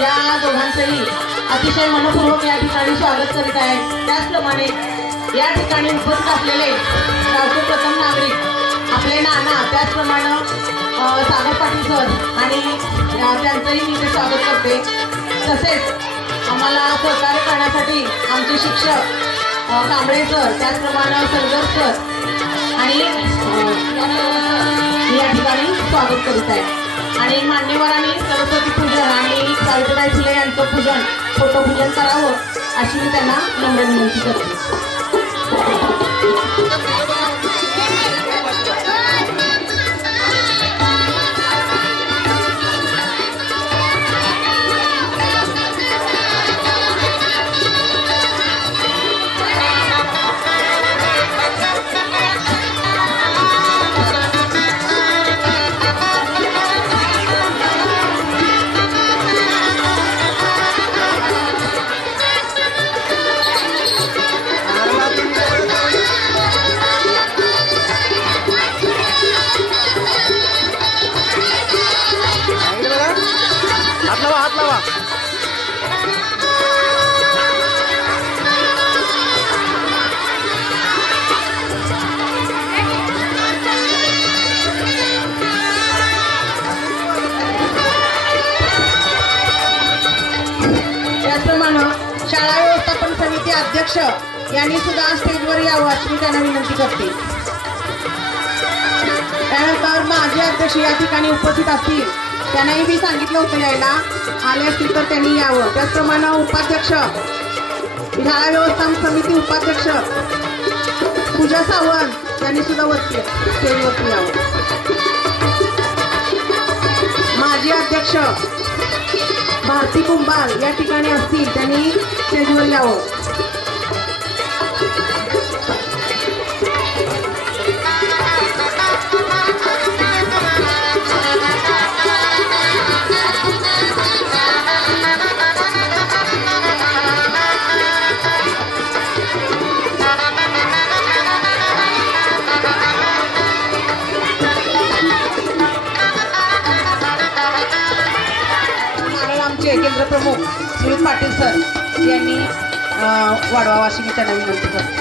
या दोघांचंही अतिशय मनपूर्वक या ठिकाणी स्वागत करीत आहे। त्याचप्रमाणे या ठिकाणी उपस्थित असलेले गावचे प्रथम नागरिक आपले नाना, त्याचप्रमाणे सागर पाटील सर आणि त्यांचंही मी ते स्वागत करते। तसेच आम्हाला सहकार्य करण्यासाठी आमचे शिक्षक कांबळे सर, त्याचप्रमाणे सरगर सर आणि या ठिकाणी स्वागत करीत आहे। आणि मान्यवरांनी सरस्वती पूजन आणि सावित्रीबाई फुले यांचं पूजन, फोटोपूजन करावं अशी मी त्यांना नम्र विनंती करते। शाळा व्यवस्थापन समिती अध्यक्ष यांनी सुद्धा स्टेजवर यावं अशी मी त्यांना विनंती करते। त्यानंतर माजी अध्यक्ष या ठिकाणी उपस्थित असतील, त्यांनाही मी सांगितलं होतं यायला, आले असतील तर त्यांनी यावं। त्याचप्रमाणे उपाध्यक्ष, शाळा व्यवस्थापन समिती उपाध्यक्ष पूजा सावंत यांनी सुद्धा स्टेजवरती यावं। माजी अध्यक्ष भारती कुंभार या ठिकाणी असतील, त्यांनी स्टेजवर यावं। केंद्र प्रमुख सुनील पाटील सर यांनी वाढवावा अशी मी त्यांना विनंती करते।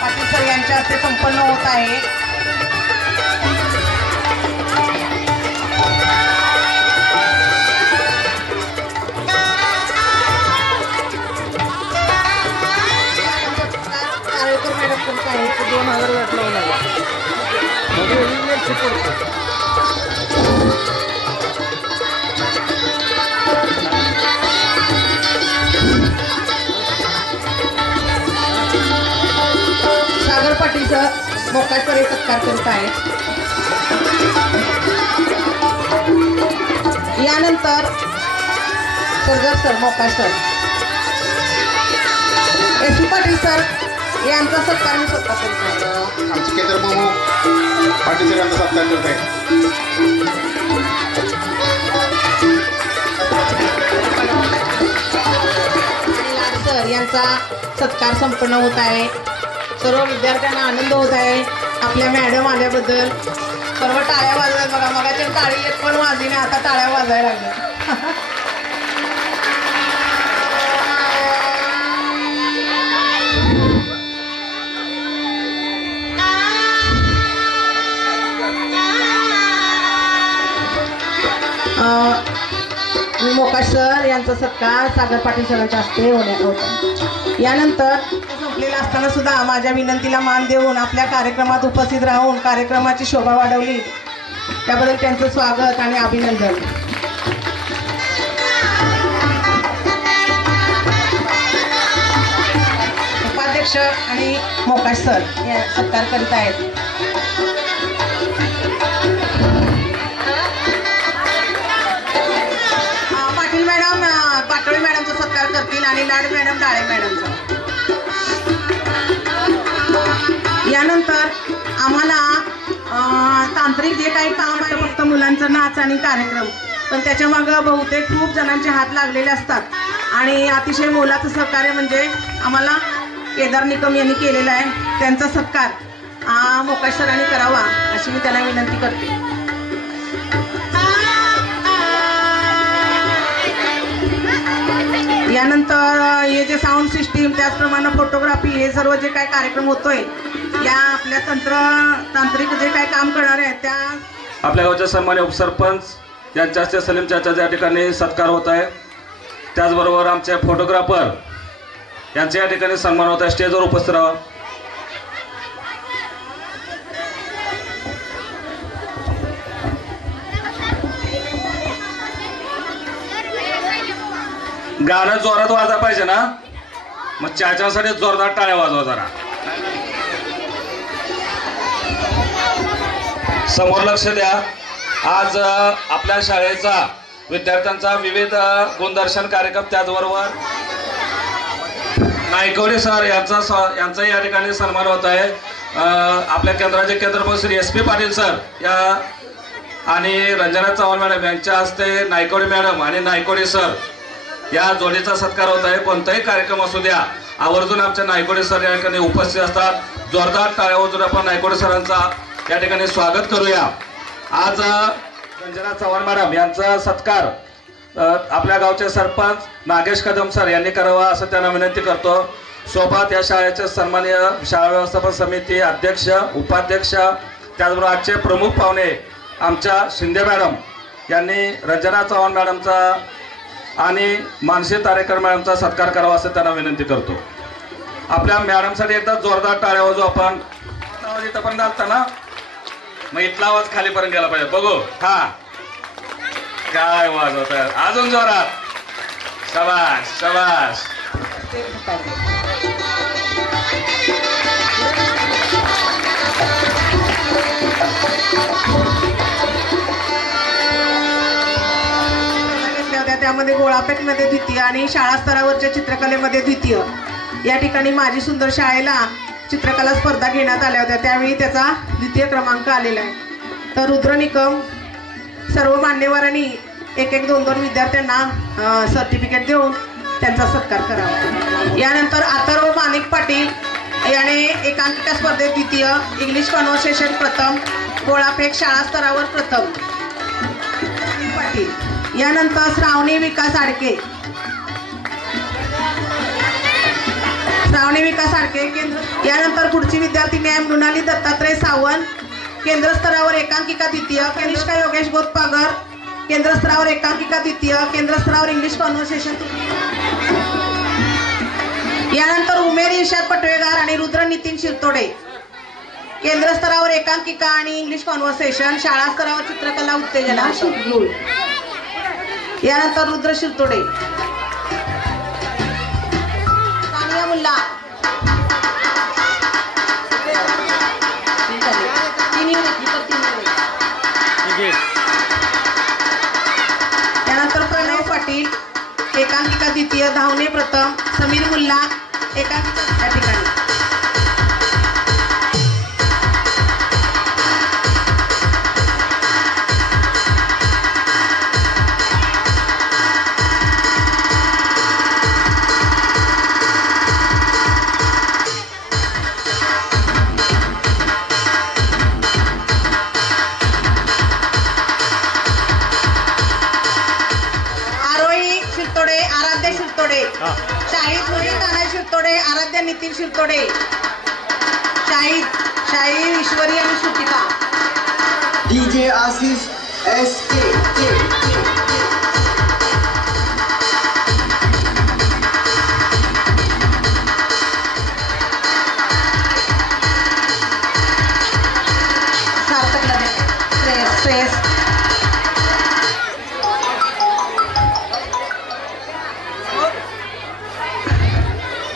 पाटील सर यांच्या हस्ते संपन्न होत आहे। सागर पाटील सर मोकाटपणे सत्कार करत आहेत। यानंतर सरगर सर, मोकाट सर, एस पाटील सर यांचा सत्कार मी स्वतः करत आहे। आमचे केंद्र प्रमुख पाटील सर यांचा सत्कार करत आहे। आणि लाड सर यांचा सत्कार संपन्न होत आहे। सर्व विद्यार्थ्यांना आनंद होत आहे आपल्या मॅडम आल्याबद्दल। सर्व टाळ्या वाजवायला बघा, मगाच्या टाळी एक पण वाजली नाही, आता टाळ्या वाजायला लागल्या। मोकाट सर यांचा सत्कार सागर पाटील सरांच्या हस्ते होण्यात होता। यानंतर संपलेला असताना सुद्धा माझ्या विनंतीला मान देऊन आपल्या कार्यक्रमात उपस्थित राहून कार्यक्रमाची शोभा वाढवली, त्याबद्दल त्यांचं स्वागत आणि अभिनंदन। उपाध्यक्ष आणि मोकाट सर सत्कार करीत आहेत। पाटोळे मॅडमचा सत्कार करतील आणि लाड मॅडम, डाळे मॅडमचा। यानंतर आम्हाला तांत्रिक जे काही काम आहे फक्त मुलांचा नाच आणि कार्यक्रम, पण त्याच्या मागं बहुतेक खूप जणांचे हात लागलेले असतात आणि अतिशय मोलाचं सहकार्य म्हणजे आम्हाला केदार निकम यांनी केलेलं आहे. त्यांचा सत्कार मोकाश सरांनी करावा अशी मी त्यांना विनंती करते. यानंतर हे जे साऊंड सिस्टीम, त्याचप्रमाणे फोटोग्राफी, हे सर्व जे काय कार्यक्रम होतोय, या आपल्या तांत्रिक जे काय काम करणारे आहेत त्या आपल्या गावचे सन्मान्य उपसरपंच यांच्या हस्ते सलीम चाचाच्या या ठिकाणी सत्कार होत आहे. त्याचबरोबर आमचे फोटोग्राफर यांच्या या ठिकाणी सन्मान होत आहे. स्टेजवर उपस्थित राहा. गाणं जोरात वाजवा पाहिजे ना, मग चाचासाठी जोरदार टाळ्या वाजवा जरा. समोर लक्ष द्या. आज आपल्या शाळेचा विद्यार्थ्यांचा विविध गुणदर्शन कार्यक्रम, त्याचबरोबर नायकवडे सर यांचा या ठिकाणी सन्मान होत आहे. आपल्या केंद्राचे केंद्रप्रमुख श्री SP पाटील सर या आणि रंजना चव्हाण मॅडम यांच्या हस्ते नायकवडे मॅडम आणि नायकवडे सर या जोडीचा सत्कार होत आहे. कोणताही कार्यक्रम असू द्या, आवर्जून आमच्या नायकवडे सर या ठिकाणी उपस्थित असतात. जोरदार टाळ्या वाजवून आपण नायकवडे सरांचा या ठिकाणी स्वागत करूया. आज रंजना चव्हाण मॅडम यांचा सत्कार आपल्या गावचे सरपंच नागेश कदम सर यांनी करावा असं त्यांना विनंती करतो. सोबत या शाळेचे सन्माननीय शाळा व्यवस्थापन समिती अध्यक्ष, उपाध्यक्ष, त्याचबरोबर आजचे प्रमुख पाहुणे आमच्या शिंदे मॅडम यांनी रंजना चव्हाण मॅडमचा आणि मानसी तारेकर मॅडमचा सत्कार करावा असं त्यांना विनंती करतो. आपल्या मॅडमसाठी एकदा जोरदार टाळ्या वाजवू आपण. आवाज इथं पण घालता ना, मग इथला आवाज खालीपर्यंत गेला पाहिजे. बघू. हा, काय वाजवत आहे, अजून जोरात. शाबास शाबास. त्यामध्ये गोळाफेकमध्ये द्वितीय आणि शाळा स्तरावरच्या चित्रकलेमध्ये द्वितीय. या ठिकाणी माझी सुंदर शाळेला चित्रकला स्पर्धा घेण्यात आल्या होत्या, त्यावेळी त्याचा द्वितीय क्रमांक आलेला आहे. तर रुद्र निकम सर्व मान्यवरांनी 1-2 विद्यार्थ्यांना सर्टिफिकेट देऊन त्यांचा सत्कार करावा. यानंतर अथर्व माणिक पाटील याने एकांकिका स्पर्धेत द्वितीय, इंग्लिश कॉन्व्हर्सेशन प्रथम, गोळाफेक शाळा स्तरावर प्रथम पाटील. यानंतर श्रावणी विकास आडके केंद्र. यानंतर पुढची विद्यार्थिनी आहे मृणाली दत्तात्रय सावंत, केंद्र स्तरावर एकांकिका द्वितीय. कनिष्का योगेश गोतपागर केंद्र स्तरावर एकांकिका द्वितीय, केंद्र स्तरावर इंग्लिश कॉन्व्हर्सेशन. यानंतर उमेर इर्शाद पटवेगार आणि रुद्र नितीन शिरतोडे केंद्र स्तरावर एकांकिका आणि इंग्लिश कॉन्व्हर्सेशन, शाळा स्तरावर चित्रकला उत्तेजना. यानंतर रुद्र शिरतोडे, सानिया मुल्ला, यानंतर प्रणव पाटील एकांकिका द्वितीय, धावणे प्रथम, समीर मुल्ला एकांकिका. या ठिकाणी शाहिद मुली ताना शिरतोडे, आराध्या नितीन शिरतोडे, शाहिद ईश्वरी आणि श्रुतिका. DJ Ashish SK.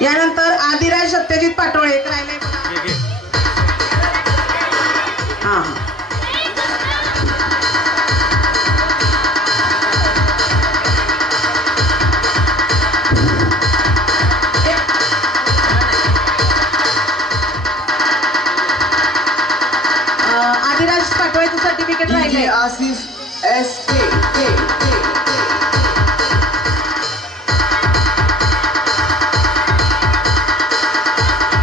यानंतर आदिराज सत्यजित पाटोळे राहिले. सर्टिफिकेट DJ राहिले आशिष SK.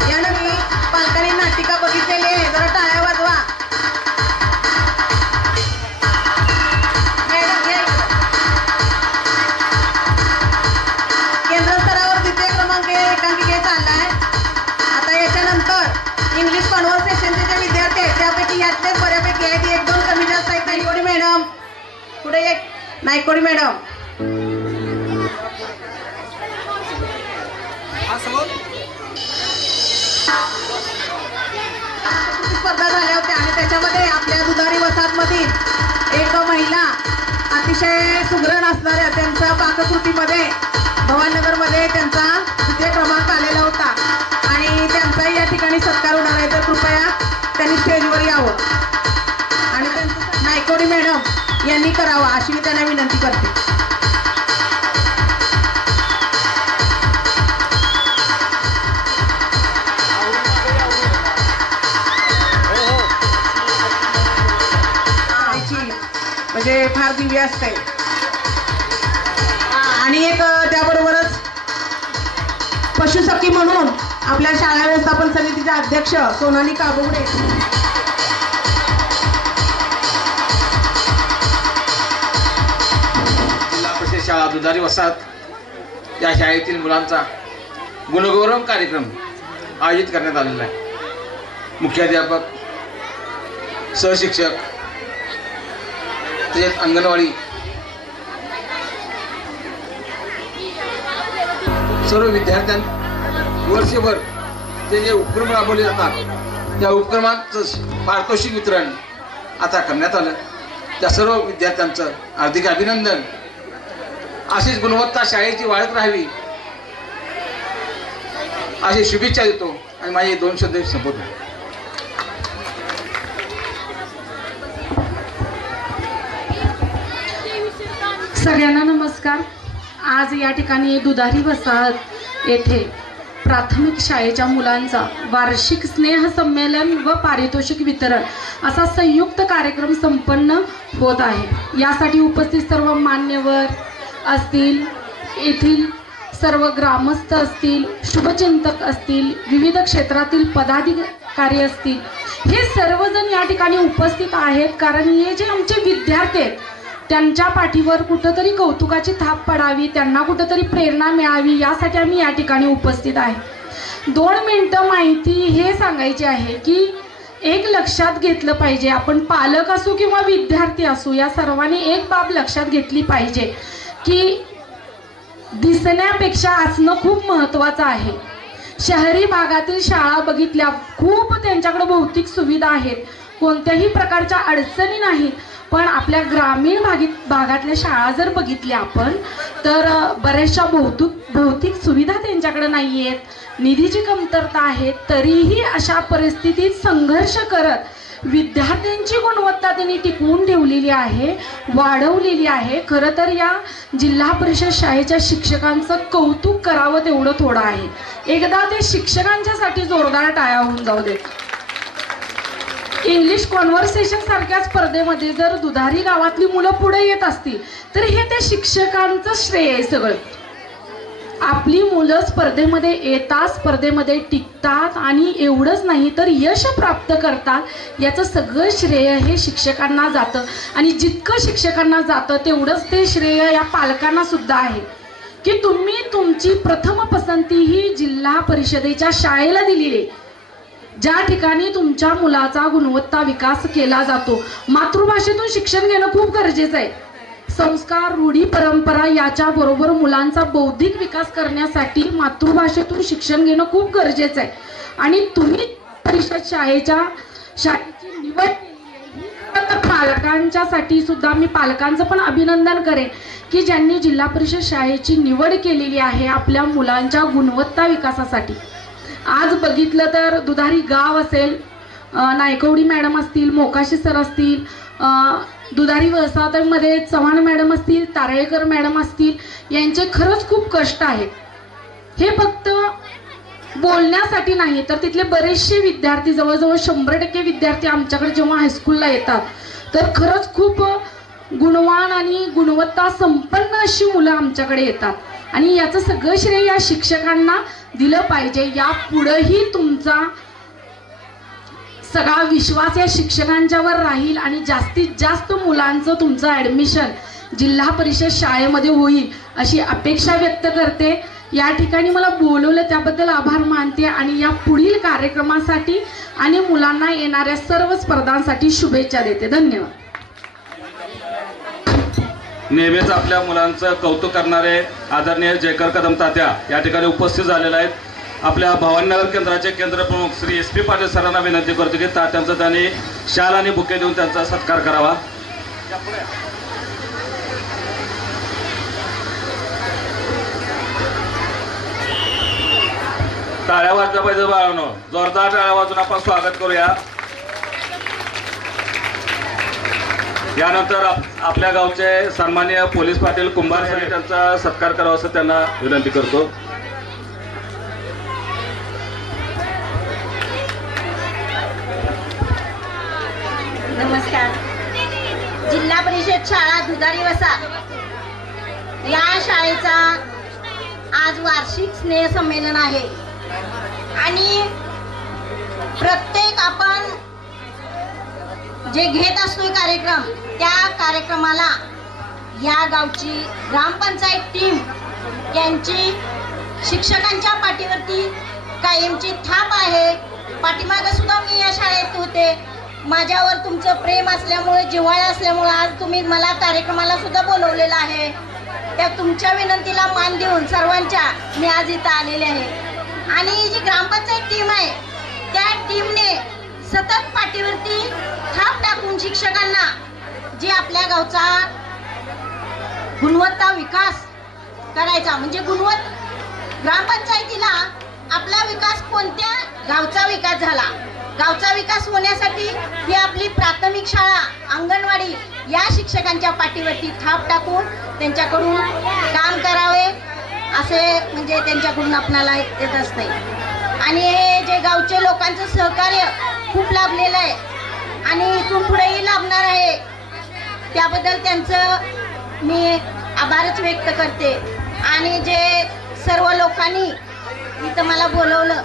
यानं मी पालकांनी नाटिका बघितलेली आहे, जरा टाळ्या वाजवा. मॅडम, या इकडं. केंद्र स्तरावर द्वितीय क्रमांक एकांकिके चाललाय. आता याच्यानंतर इंग्लिश कॉन्व्हर्सेशनचे जे विद्यार्थी आहेत त्यापैकी यातलेच बऱ्यापैकी आहेत, एक दोन कमी जास्त आहेत. नायकोडी मॅडम पुढे एक. नायकोडी मॅडम स्पर्धा झाल्या होत्या आणि त्याच्यामध्ये आपल्या दुधारी वसाहतमधील एक महिला अतिशय सुगरण असणाऱ्या त्यांच्या पाककृतीमध्ये भवानीनगरमध्ये त्यांचा द्वितीय क्रमांक आलेला होता आणि त्यांचाही या ठिकाणी सत्कार होणार आहे. तर कृपया त्यांनी स्टेजवर यावं आणि त्यांचं नायकोडी मॅडम यांनी करावं अशी मी त्यांना विनंती करते. म्हणजे फार दिव्य असते. आणि एक त्याबरोबरच पशुसखी म्हणून आपल्या शाळा व्यवस्थापन समितीचे अध्यक्ष सोनाली काबुगडे जिल्हा परिषद शाळा दुधारी वसाहत या शाळेतील मुलांचा गुणगौरव कार्यक्रम आयोजित करण्यात आलेला आहे. मुख्याध्यापक, सहशिक्षक, तसेच अंगणवाडी सर्व विद्यार्थ्यांना वर्षभर ते जे उपक्रम राबवले जातात त्या उपक्रमाचं पारितोषिक वितरण आता करण्यात आलं. त्या सर्व विद्यार्थ्यांचं हार्दिक अभिनंदन. अशीच गुणवत्ता शाळेची वाढत राहावी अशी शुभेच्छा देतो आणि माझे 2 शब्द संपवतो. सगळ्यांना नमस्कार. आज या ठिकाणी दुधारी वसाहत येथे प्राथमिक शाळेच्या मुलांचा वार्षिक स्नेह संमेलन व पारितोषिक वितरण असा संयुक्त कार्यक्रम संपन्न होत आहे. यासाठी उपस्थित सर्व मान्यवर असतील, येथील सर्व ग्रामस्थ असतील, शुभचिंतक असतील, विविध क्षेत्रातील पदाधिकारी असतील, हे सर्वजण या ठिकाणी उपस्थित आहेत. कारण हे जे आमचे विद्यार्थी आहेत त्यांच्या पाठीवर कुठंतरी कौतुकाची थाप पडावी, त्यांना कुठंतरी प्रेरणा मिळावी यासाठी आम्ही या ठिकाणी उपस्थित आहे. 2 मिनिटं माहिती हे सांगायची आहे की एक लक्षात घेतलं पाहिजे, आपण पालक असू किंवा विद्यार्थी असू या सर्वांनी एक बाब लक्षात घेतली पाहिजे की दिसण्यापेक्षा असणं खूप महत्त्वाचं आहे. शहरी भागातील शाळा बघितल्या, खूप त्यांच्याकडे भौतिक सुविधा आहेत, कोणत्याही प्रकारच्या अडचणी नाहीत. पण आपल्या ग्रामीण भागातल्या शाळा जर बघितल्या आपण तर बऱ्याचशा भौतिक सुविधा त्यांच्याकडे नाही आहेत, निधीची कमतरता आहे. तरीही अशा परिस्थितीत संघर्ष करत विद्यार्थ्यांची गुणवत्ता त्यांनी टिकवून ठेवलेली आहे, वाढवलेली आहे. खरं तर या जिल्हा परिषद शाळेच्या शिक्षकांचं कौतुक करावं तेवढं थोडं आहे. एकदा ते शिक्षकांच्यासाठी जोरदार टाळ्या होऊन जाऊ देत. इंग्लिश कॉन्व्हर्सेशन सारख्या स्पर्धेमध्ये जर दुधारी गावातली मुलं पुढे येत असतील तर हे त्या शिक्षकांचं श्रेय आहे सगळं. आपली मुलं स्पर्धेमध्ये येतात, स्पर्धेमध्ये टिकतात आणि एवढंच नाही तर यश प्राप्त करतात, याचं सगळं श्रेय हे शिक्षकांना जातं. आणि जितकं शिक्षकांना जातं तेवढंच ते श्रेय या पालकांना सुद्धा आहे की तुम्ही तुमची प्रथम पसंती ही जिल्हा परिषदेच्या शाळेला दिलेली आहे, ज्या ठिकाणी तुमच्या मुलाचा गुणवत्ता विकास केला जातो. मातृभाषेतून शिक्षण घेणं खूप गरजेचं आहे. संस्कार, रूढी, परंपरा याच्याबरोबर मुलांचा बौद्धिक विकास करण्यासाठी मातृभाषेतून शिक्षण घेणं खूप गरजेचं आहे. आणि तुम्ही परिषद शाळेची निवड केली आहे, तर पालकांच्यासाठी सुद्धा मी पालकांचं पण अभिनंदन करेन की ज्यांनी जिल्हा परिषद शाळेची निवड केलेली आहे आपल्या मुलांच्या गुणवत्ता विकासासाठी. आज बघितलं तर दुधारी गाव असेल, नायकवडी मॅडम असतील, मोकाशी सर असतील, दुधारी वसाहतीमध्ये चव्हाण मॅडम असतील, तारळेकर मॅडम असतील, यांचे खरंच खूप कष्ट आहेत. हे फक्त बोलण्यासाठी नाही, तर तिथले बरेचसे विद्यार्थी, जवळजवळ 100% विद्यार्थी आमच्याकडे जेव्हा हायस्कूलला येतात तर खरंच खूप गुणवान आणि गुणवत्ता संपन्न अशी मुलं आमच्याकडे येतात. आणि याचं सगळं श्रेय या शिक्षकांना दिलं पाहिजे. यापुढेही तुमचा सगळा विश्वास या शिक्षकांच्यावर राहील आणि जास्तीत जास्त मुलांचं तुमचं ॲडमिशन जिल्हा परिषद शाळेमध्ये होईल अशी अपेक्षा व्यक्त करते. या ठिकाणी मला बोलवलं त्याबद्दल आभार मानते आणि या पुढील कार्यक्रमासाठी आणि मुलांना येणाऱ्या सर्व स्पर्धांसाठी शुभेच्छा देते. धन्यवाद. नेहमीच आपल्या मुलांचं कौतुक करणारे आदरणीय जयकर कदम तात्या या ठिकाणी उपस्थित झालेले आहेत. आपल्या भवानीनगर केंद्राचे केंद्रप्रमुख श्री SP पाटील सरांना विनंती करतो की तात्यांचा त्यांनी शाल आणि बुके देऊन त्यांचा सत्कार करावा. टाळ्या वाजल्या पाहिजे बाळांनो, जोरदार टाळ्या वाजून आपण स्वागत करूया. यानंतर आपल्या गावचे सन्माननीय पोलीस पाटील कुंभार सर त्यांचा सत्कार करावा असं त्यांना विनंती करतो. नमस्कार. जिल्हा परिषद शाळा दुधारी वसा या शाळेचा आज वार्षिक स्नेह संमेलन आहे आणि प्रत्येक आपण जे घेत असतो कार्यक्रम त्या कार्यक्रमाला या गावची ग्रामपंचायत टीम यांची शिक्षकांच्या पाठीवरती कायमची थाप आहे. पाठीमागे सुद्धा मी या शाळेत होते. माझ्यावर तुमचं प्रेम असल्यामुळे, जिव्हाळा असल्यामुळे आज तुम्ही मला कार्यक्रमाला सुद्धा बोलवलेलं आहे. त्या तुमच्या विनंतीला मान देऊन सर्वांच्या मी आज इथं आलेले आहे. आणि जी ग्रामपंचायत टीम आहे त्या टीमने सतत पाठीवरती थाप टाकून शिक्षकांना जे आपल्या गावचा गुणवत्ता विकास करायचा, म्हणजे ग्रामपंचायतीला आपला विकास कोणत्या गावचा विकास झाला, गावचा विकास होण्यासाठी ही आपली प्राथमिक शाळा, अंगणवाडी या शिक्षकांच्या पाठीवरती थाप टाकून त्यांच्याकडून काम करावे असे म्हणजे त्यांच्याकडून आपल्याला येत असते. आणि हे जे गावचे लोकांचं सहकार्य खूप लाभलेलं आहे आणि इथून पुढेही लाभणार आहे. त्याबद्दल त्यांचं मी आभारच व्यक्त करते. आणि जे सर्व लोकांनी इथं मला बोलवलं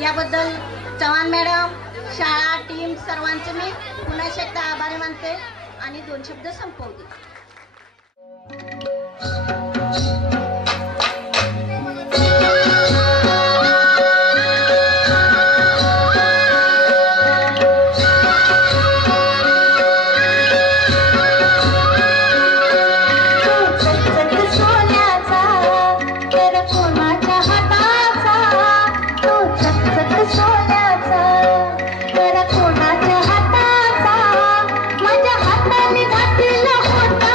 याबद्दल चव्हाण मॅडम, शाळा टीम सर्वांचे मी पुन्हा एकदा आभार मानते आणि 2 शब्द संपवते. माझ्या हाताने घातलेला होता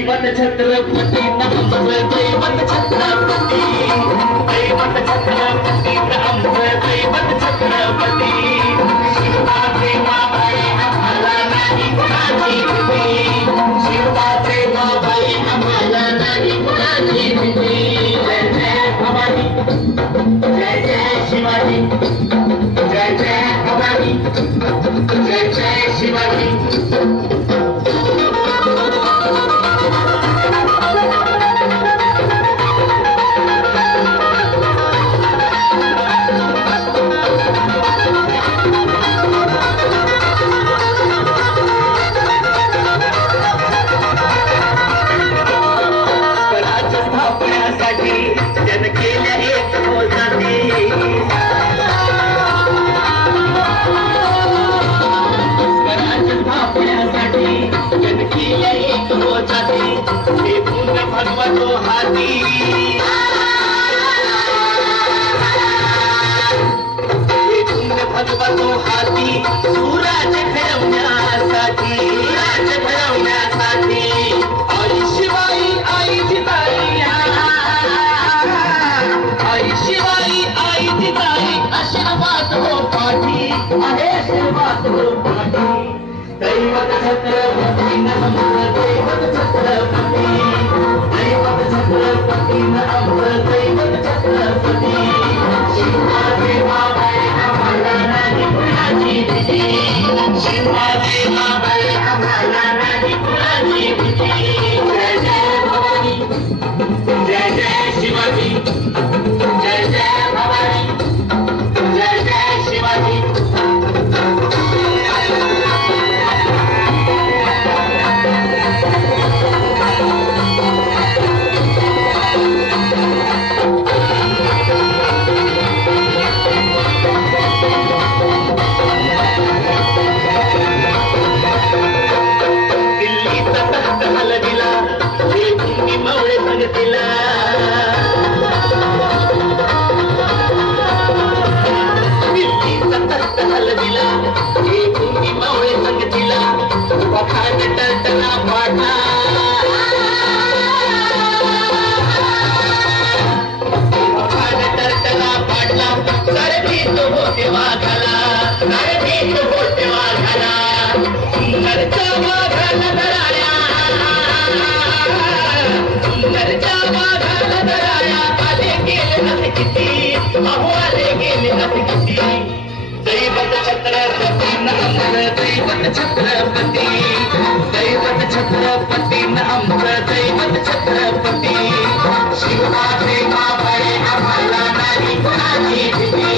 दैवत छत्रपती नमः दैवत छत्रपती दैवत छत्रपती नमः दैवत छत्रपती शिवाचे माबाई आम्हाला नाही कुणाची भीती शिवाचे माबाई आम्हाला नाही कुणाची भीती जय जय भवानी जय जय शिवाजी जय जय भवानी जय जय शिवाजी जन केल्या एक मोजाने स्वराज्य स्थापण्यासाठी जन केल्या एक मोजाने हे पूर्ण भगवतो हाती हे पूर्ण भगवतो हाती सुराज घडवण्यासाठी सुराज घडवण्यासाठी आई शिवाई आई जिजाई आई शिवाई आई जिजाई आशीर्वाद हो पाठी आहे आशीर्वाद हो पाठी दैवत छत्रपती नमः दैवत छत्रपती दैवत छत्रपती नमः दैवत छत्रपती शिवाजी माबाई आम्हाला नाही कुणाची भीती शिवाजी माबाई आम्हाला नाही कुणाची भीती जय जय भवानी जय जय शिवाजी जय जय भवानी जय जय शिवाजी दिल्लीचा तख्त हलविला हे भूमी मावळे संगतीला हलविला हे भूमी मावळे संगतीला पखाड टळटळा पाडला पखाड टळटळा पाडला सरभीत होते वाघाला सरभीत होते वाघाला सुंदरच्या वाघाला धराया सुंदरच्या वाघाला धराया आले गेले नसे किती अहो आले गेले नसे किती दैवत छत्रपती नमः दैवत छत्रपती दैवत छत्रपती नमः दैवत छत्रपती शिवाजी माबाई आम्हाला नाही कुणाची भीती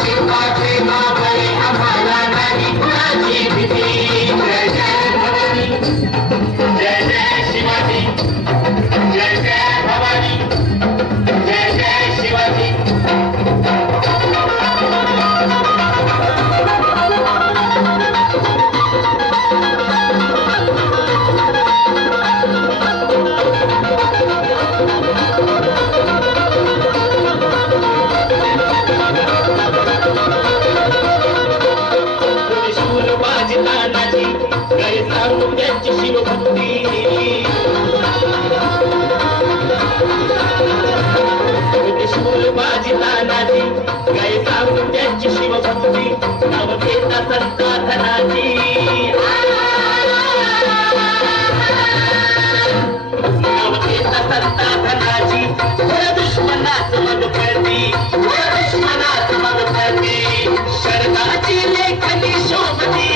शिवाजी माबाई आम्हाला नाही कुणाची भीती जय जय भवानी जय जय शिवाजी जय जय भवानी जय जय शिवाजी शूरबाजी तानाजी काय सांगू त्यांची शिवभक्ती शूरबाजी तानाजी काय सांगू त्यांची शिवभक्ती नाव घेता संता धनाजी नाव घेता संता धनाजी दुश्मनाच मग पडती दुश्मनाच मग पडती शरणाची लेखनी शोभती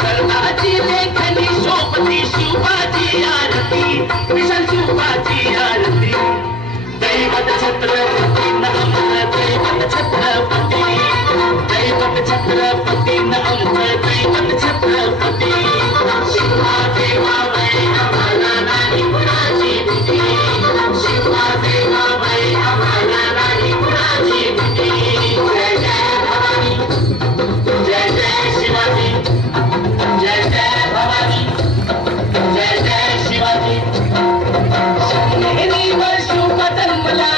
शरणाची लेखनी शोभती शिवाजी आरती विशाल शिवाजी आरती दैवत छत्रपती नमः दैवत छत्रपती दैवत छत्रपती नमः दैवत छत्रपती शिवाजी माबाई आम्हाला नाही कुणाची भीती शिवाजी माबाई आम्हाला नाही कुणाची भीती जय जय भवानी जय जय शिवाजी जय जय भवानी जय जय शिवाजी शिवनेरीवर शिव जन्मला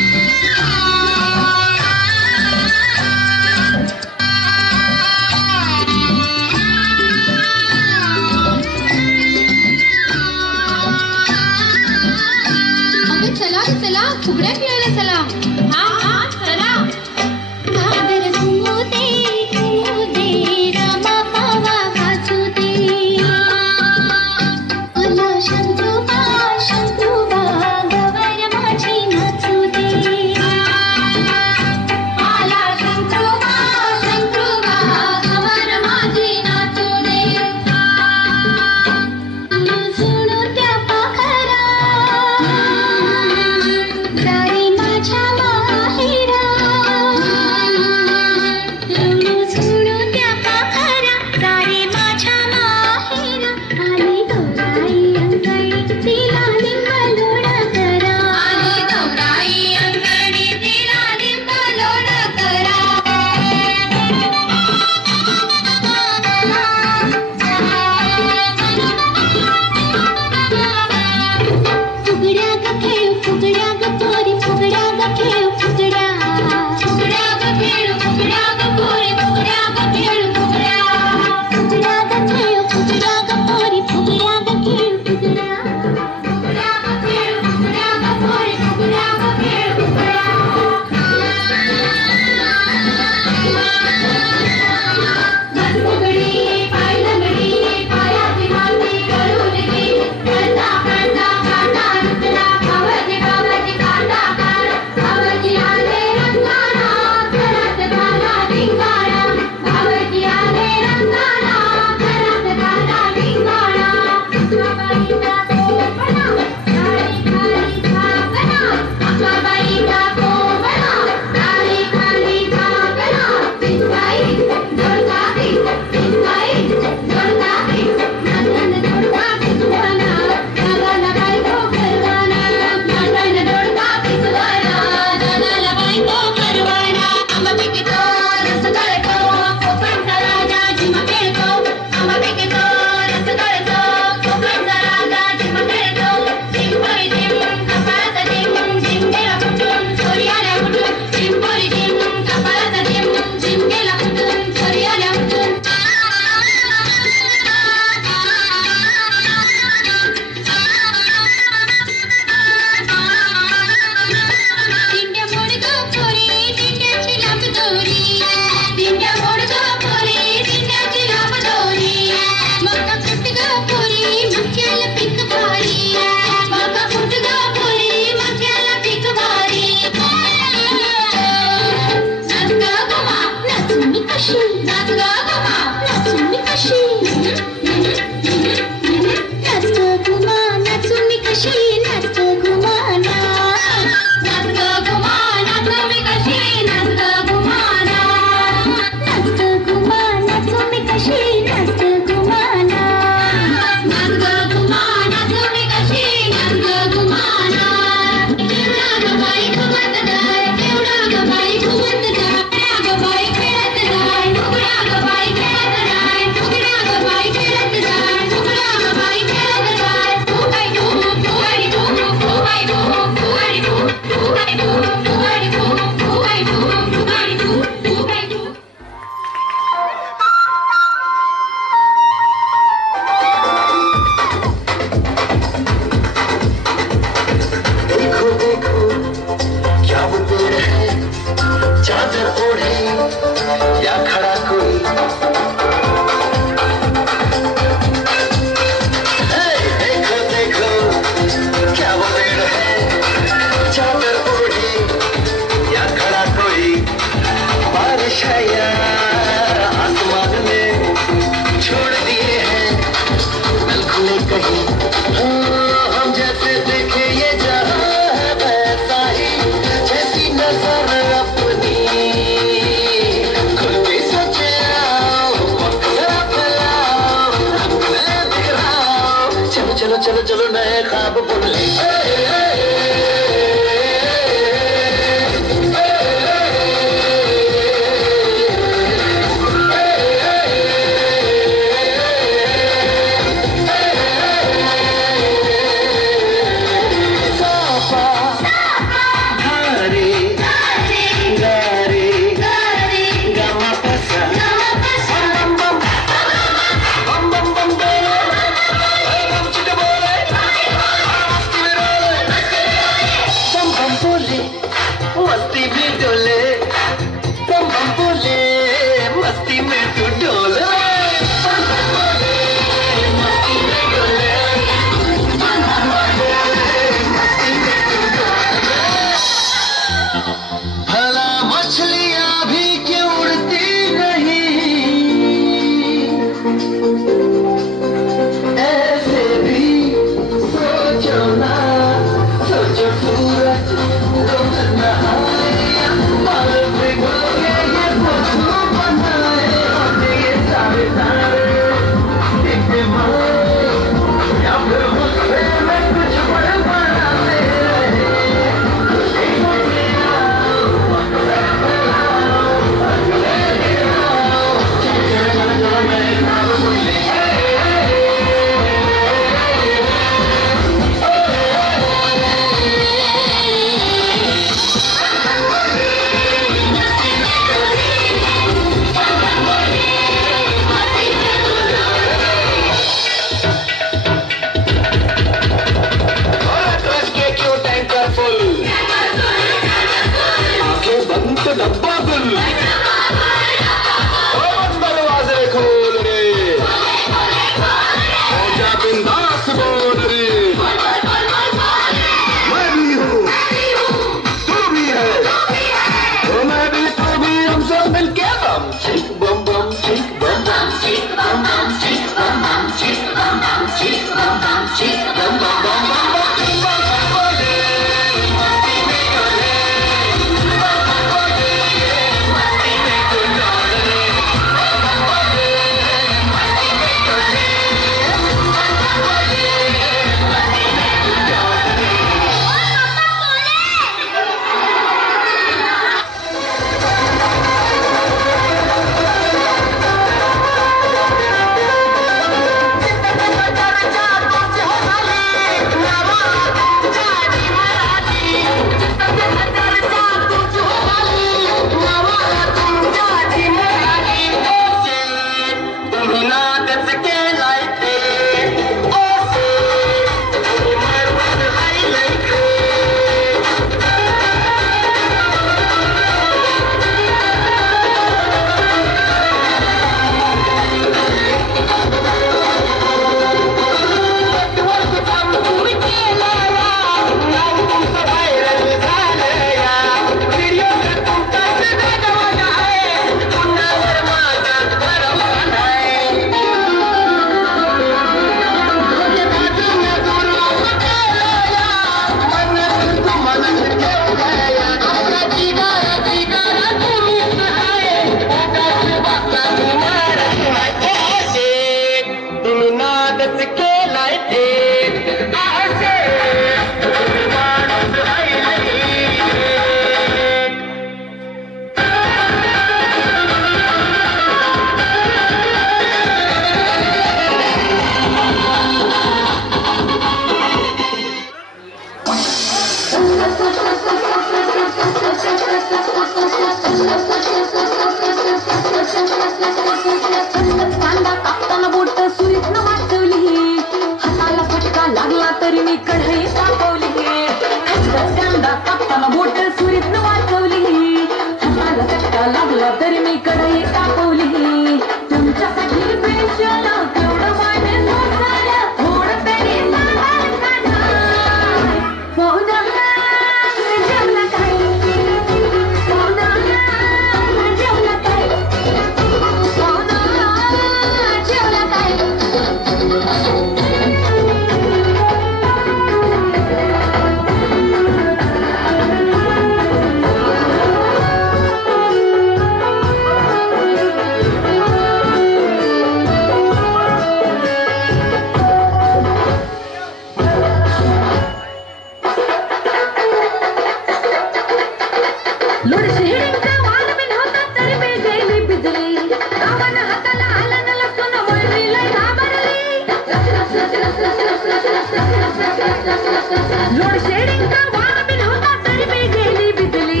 लोड शेडिंग का वार बिन होता तरी मी गेली बिजली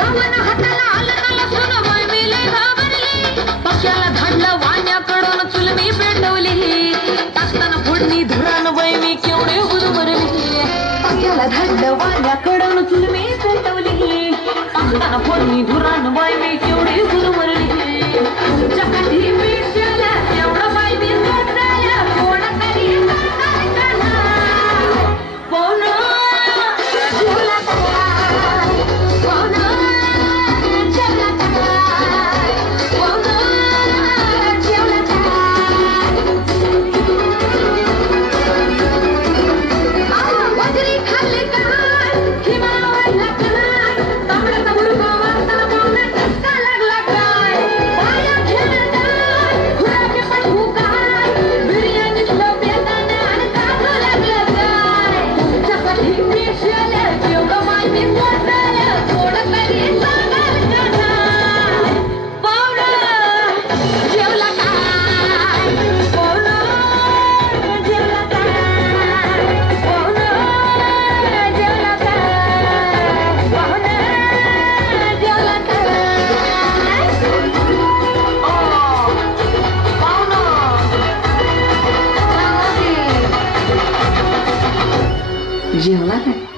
गावन हाताला आलं ना लसूण बाय मी लय घाबरली पक्ष्याला धाडलं वाण्याकडून चुल मी पेटवली टाकताना फोडणी धुरान बाय मी केवढे गुरमरली पक्ष्याला धाडलं वाण्याकडून चुल मी पेटवली टाकताना फोडणी धुरान बाय मी केवढे गुरमरली तुमच्यासाठी मी केलं एवढं बाय मी सोडलं कोण तरी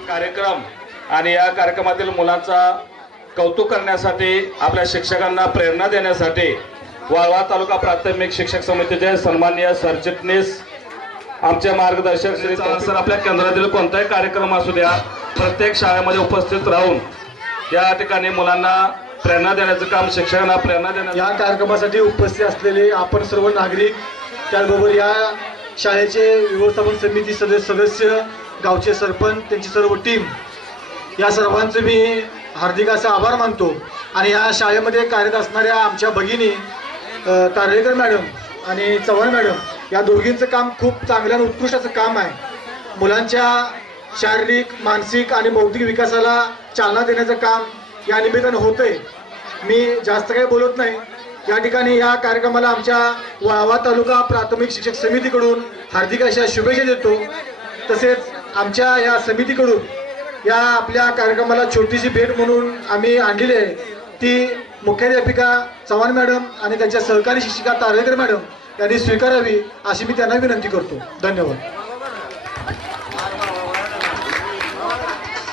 कार्यक्रम आणि या कार्यक्रमातील मुलांचा कौतुक करण्यासाठी आपल्या शिक्षकांना प्रेरणा देण्यासाठी वाळवा तालुका प्राथमिक शिक्षक समितीचे सन्माननीय सरचिटणीस आमचे मार्गदर्शक श्री सर आपल्या केंद्रातील कोणताही कार्यक्रम असू द्या प्रत्येक शाळेमध्ये उपस्थित राहून या ठिकाणी मुलांना प्रेरणा देण्याचं काम शिक्षकांना प्रेरणा देण्याचं या कार्यक्रमासाठी उपस्थित असलेले आपण सर्व नागरिक त्याचबरोबर या शाळेचे व्यवस्थापन समिती सदस्य गावचे सरपंच त्यांची सर्व टीम या सर्वांचं मी हार्दिक असा आभार मानतो आणि या शाळेमध्ये कार्यरत असणाऱ्या आमच्या भगिनी तारळेकर मॅडम आणि चव्हाण मॅडम या दोघींचं काम खूप चांगलं आणि उत्कृष्ट असं काम आहे मुलांच्या शारीरिक मानसिक आणि बौद्धिक विकासाला चालना देण्याचं काम या निमित्तानं होतंय मी जास्त काही बोलत नाही या ठिकाणी या कार्यक्रमाला आमच्या वाळवा तालुका प्राथमिक शिक्षक समितीकडून हार्दिक अशा शुभेच्छा देतो तसेच आमच्या या समितीकडून या आपल्या कार्यक्रमाला छोटीशी भेट म्हणून आम्ही आणलेली आहे ती मुख्याध्यापिका चव्हाण मॅडम आणि त्यांच्या सहकारी शिक्षिका तारळेकर मॅडम यांनी स्वीकारावी अशी मी त्यांना विनंती करतो धन्यवाद.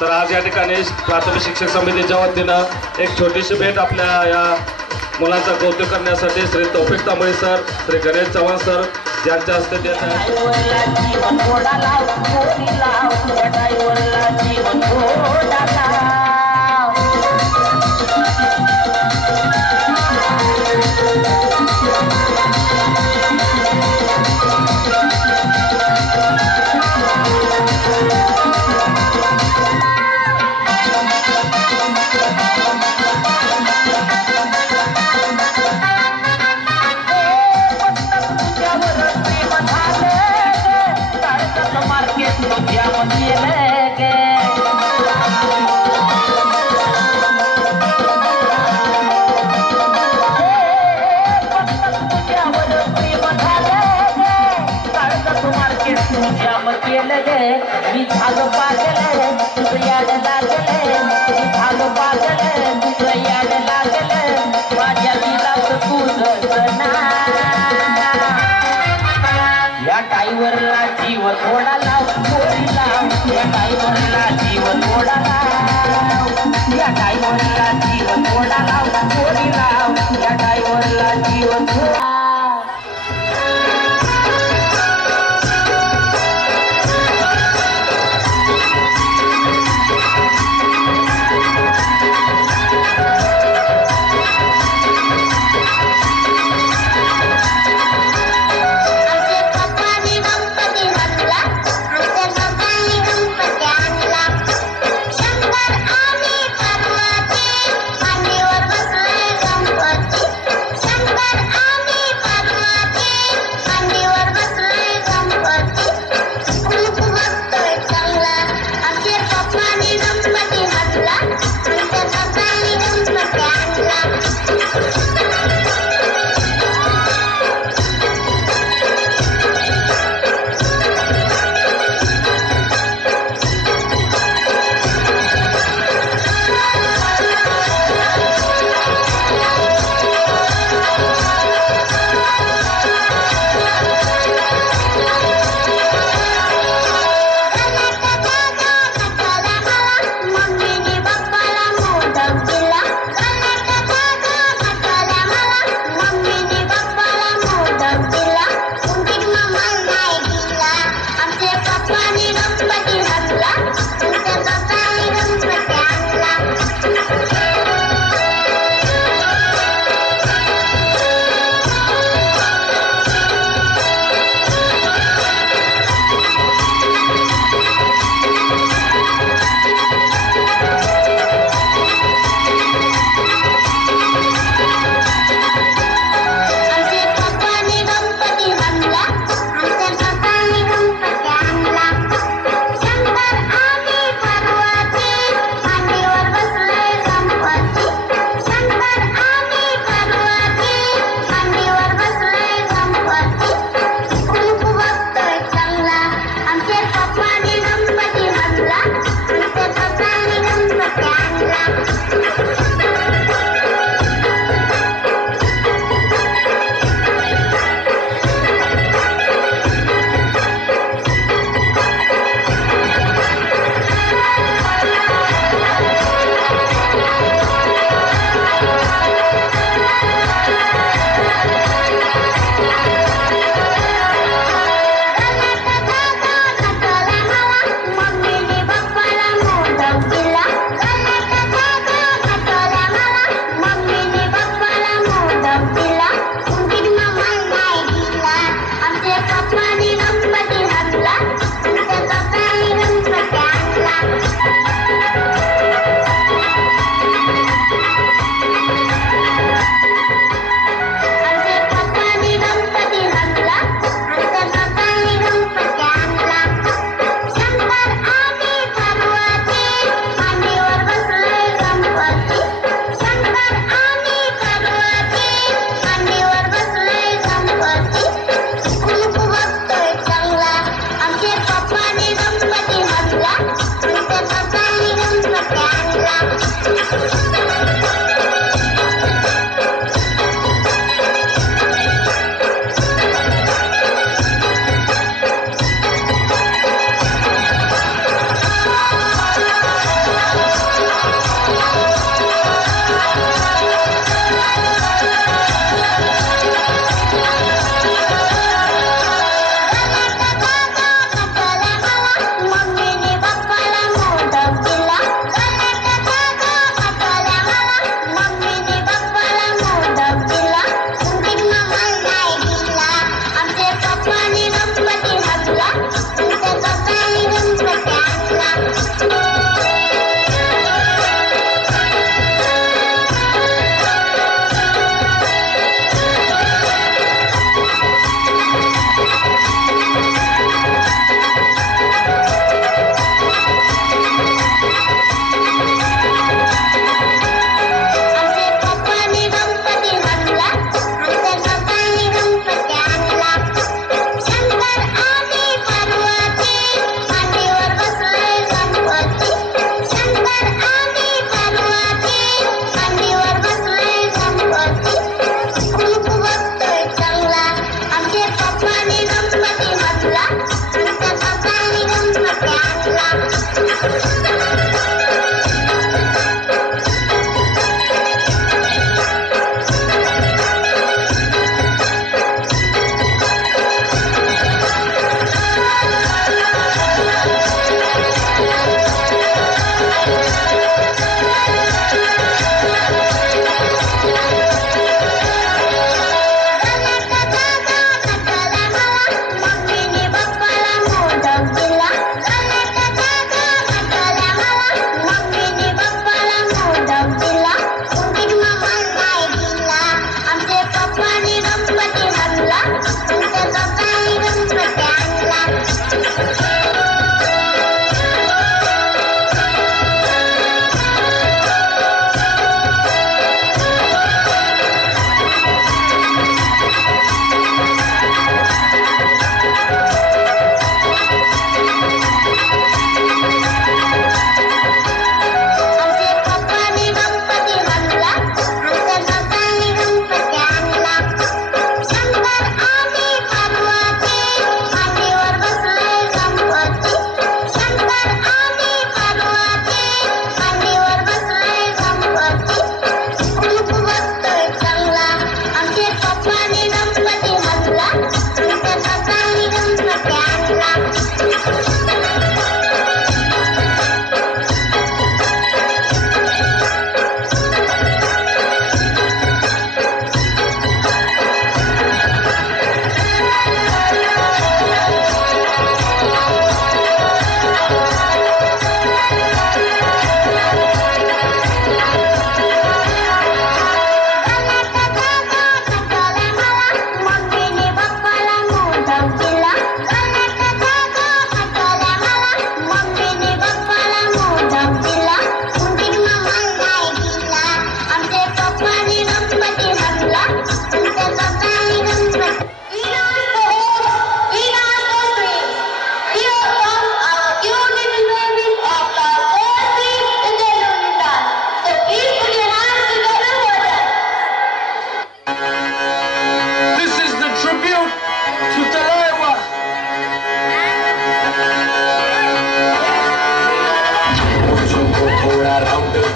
तर आज या ठिकाणी प्राथमिक शिक्षक समितीच्या वतीनं एक छोटीशी भेट आपल्या या मुलांचा कौतुक करण्यासाठी श्री तौफिक तांबळे सर श्री गणेश चव्हाण सर यांच्या हस्ते देत आहेत. मी झालो पागल तुझं याड लागलं मी झालो पागल तुझं याड लागलं माझ्या दिलात तुझं ना या टाईवरला जीव थोडा लाव थोडी लाव या टाईवरला जीव थोडा लाव या टाईवरला जीव थोडा लाव थोडी लाव या टाईवरला जीव थोडा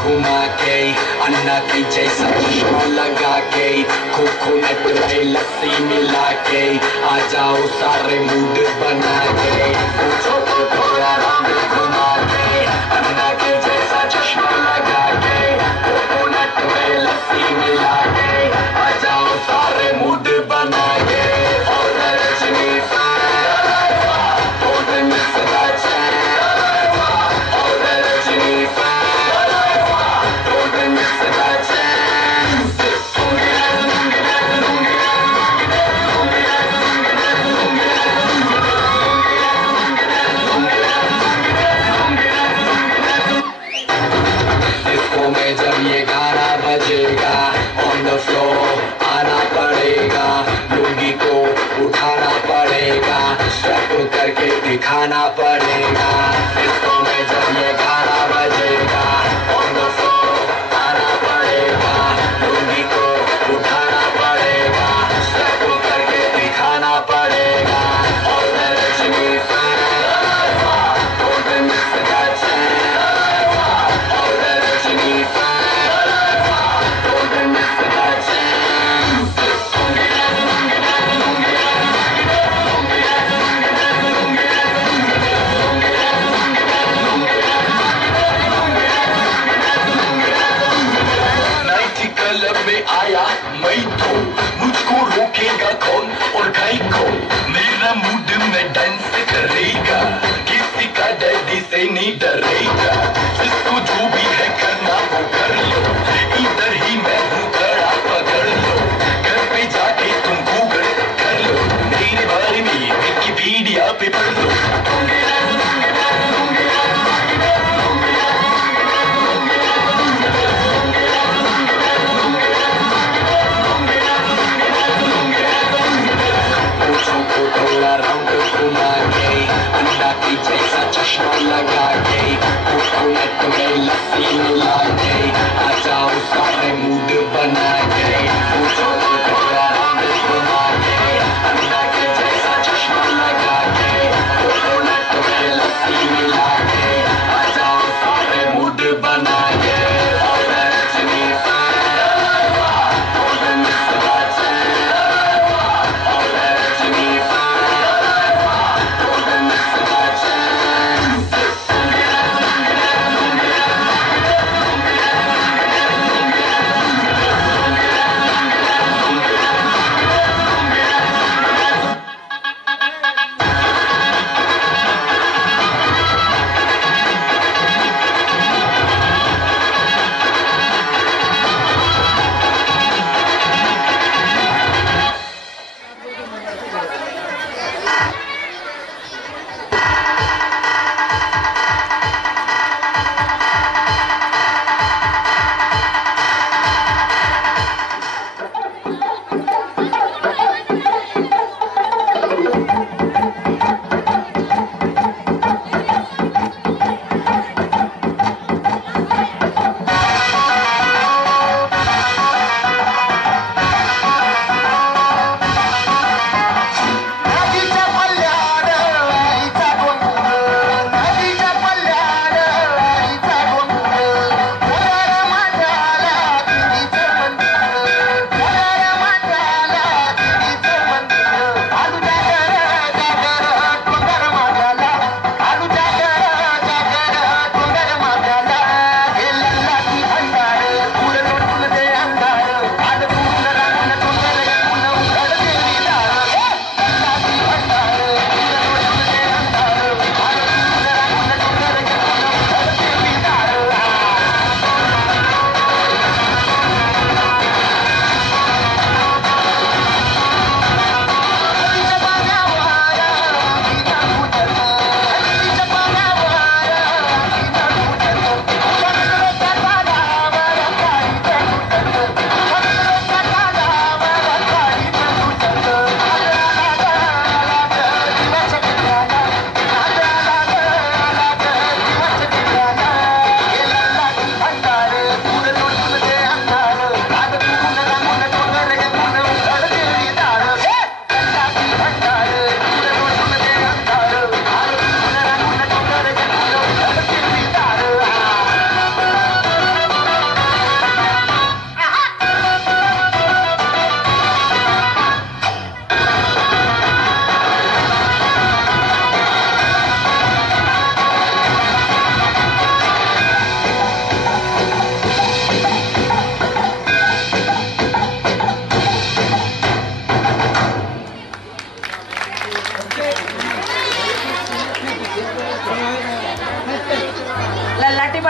घुमा के अन्ना के जैसा चश्मा लगा के कोकोनट में लस्सी मिला के आ जाओ सारे मूड बना के पूछो तो थोड़ा राउंड घुमा के अन्ना के जैसा चश्मा लगा के कोकोनट में लस्सी मिला के आ जाओ सारे मूड बना के और रजनी जब ये गाना बजेगा ऑन द फ्लोर आना पड़ेगा लुंगी को उठाना पड़ेगा स्टेप करके दिखाना पड़ेगा इसको में जब ये गाना बजेगा ऑन द फ्लोर आना पड़ेगा लुंगी को उठाना पड़ेगा स्टेप करके दिखाना पड़ेगा और रजनी आया मैं तो मुझको रोकेगा कौन और कहीं को मेरा मूड में डांस करेगा किसी का डैडी से नहीं डरेगा जिसको जो भी है करना वो कर लो इधर ही मैं हूँ खड़ा पकड़ लो घर पे जाके तुम गूगल कर लो मेरे बारे में विकिपीडिया पे पढ़ लो राउंड घुमा के अन्ना की जैसा चश्मा लगा के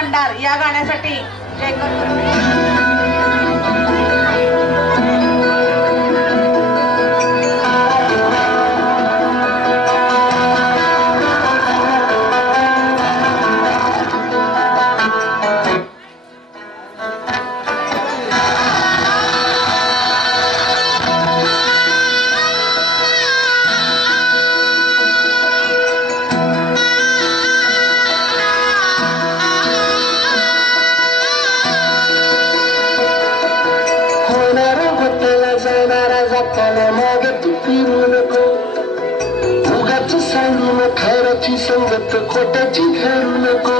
भंडार या गाण्यासाठी जयकर खराची संगत खोट्याची घालू नको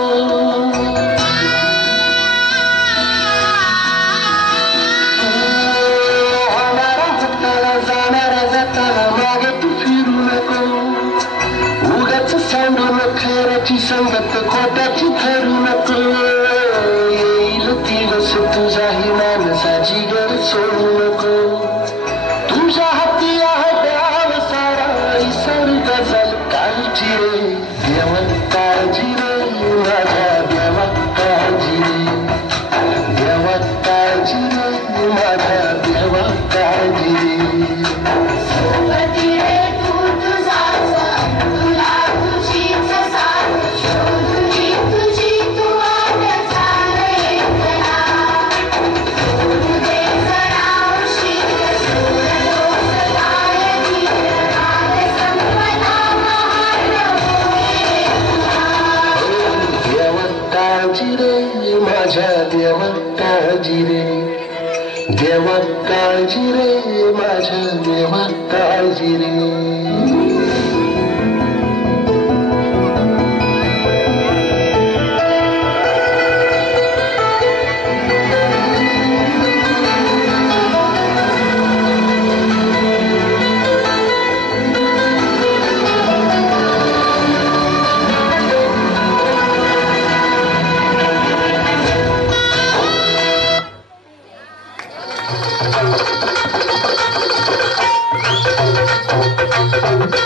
होणारा होताना जाणारा जाताना मागे तू फिरू नको उगाच सांडून खराची संगत खोट्याची घालू नको येईल दिवस तुझाही माणसाची गर सोडू नको तुझ्या हाती आहे द्याव सारा इसर गजल काळजी रे देवा काळजी रे माझ्या देवा काळजी रे देवा काळजी रे माझ्या देवा काळजी रे सोबती रे तू तुझाच तुला तुझीच साथ शोधुनी तुझी तू आत्याचा एकला सोडू दे जरा उशीर सूरदोष काळजी काल संपना महान होई देवा काळजी रे माझ्या देवा काळजी रे देवा काळजी रे माझ्या देवा काळजी रे Thank you.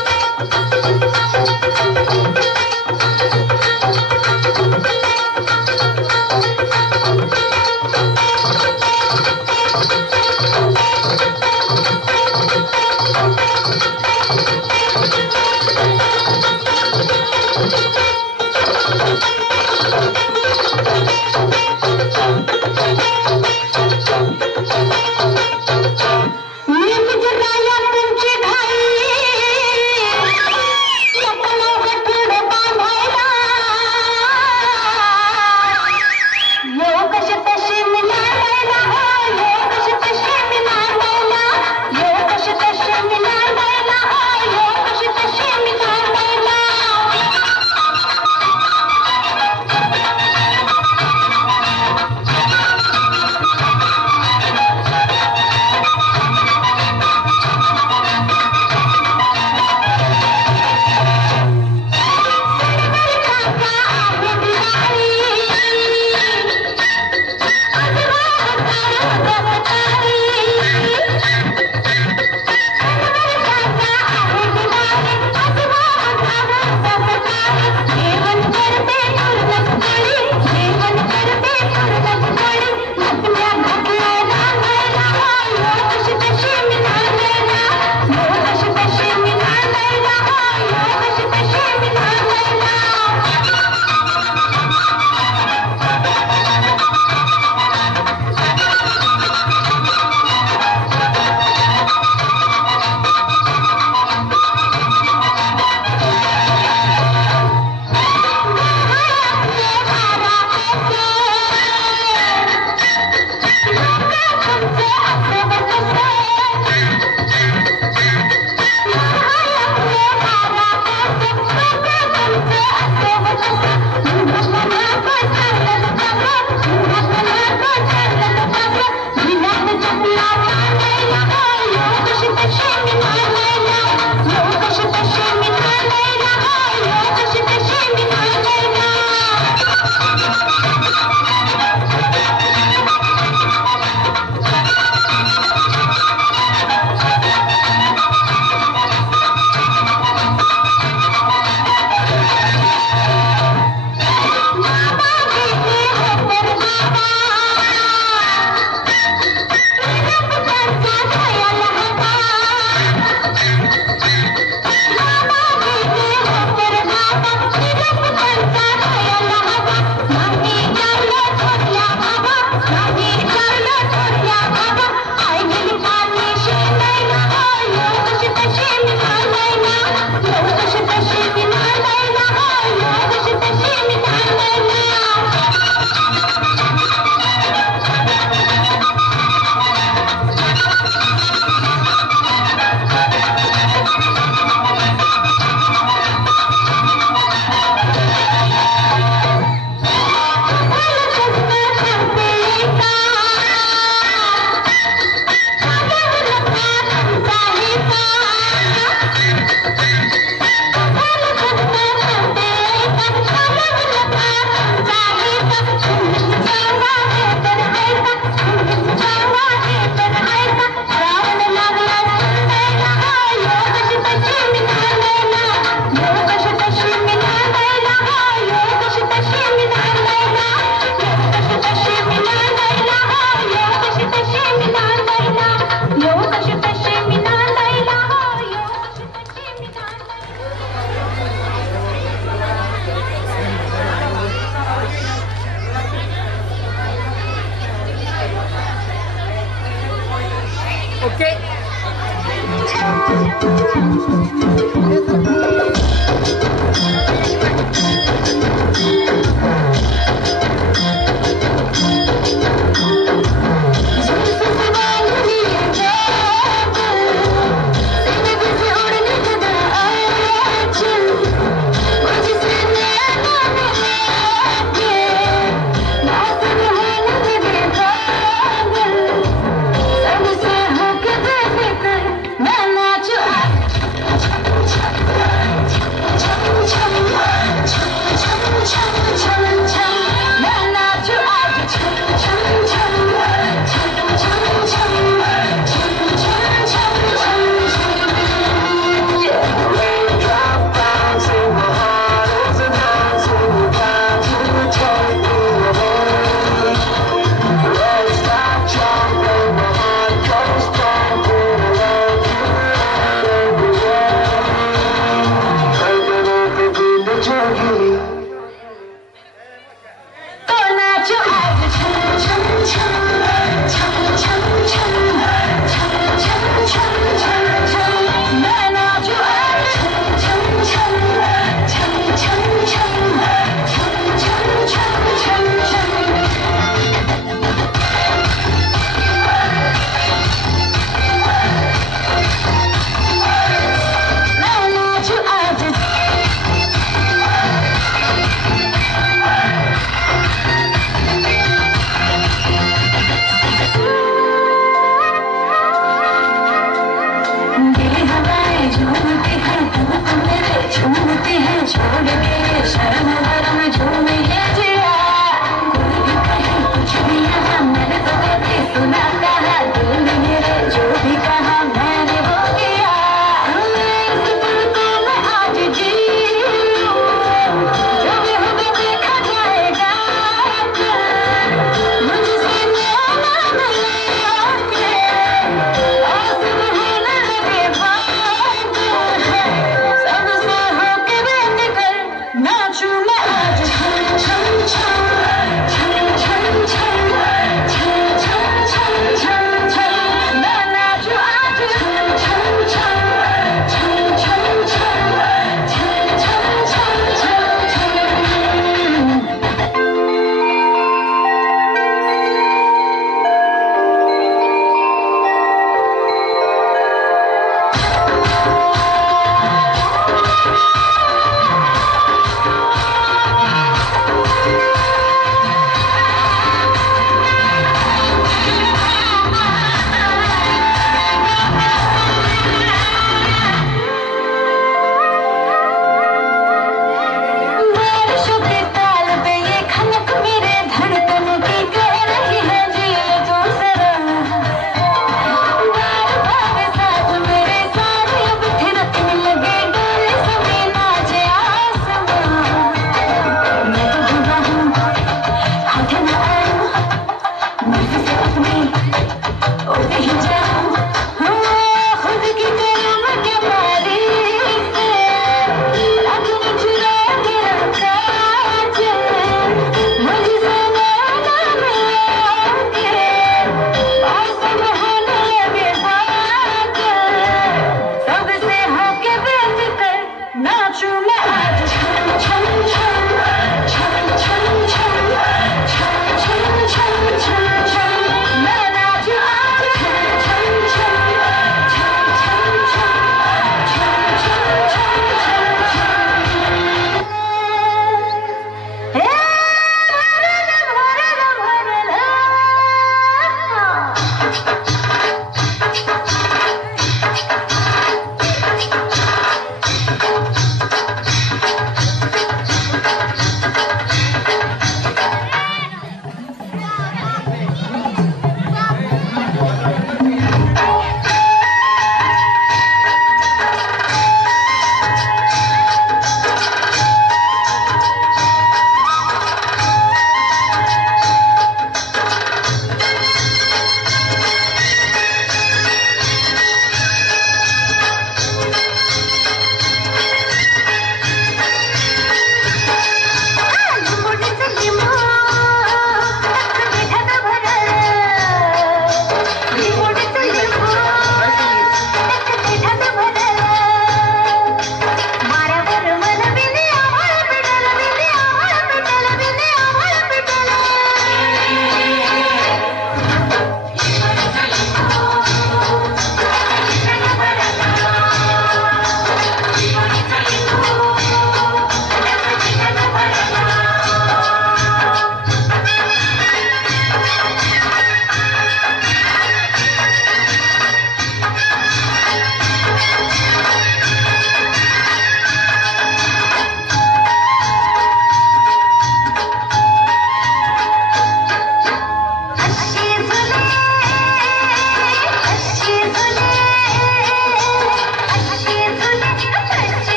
ओके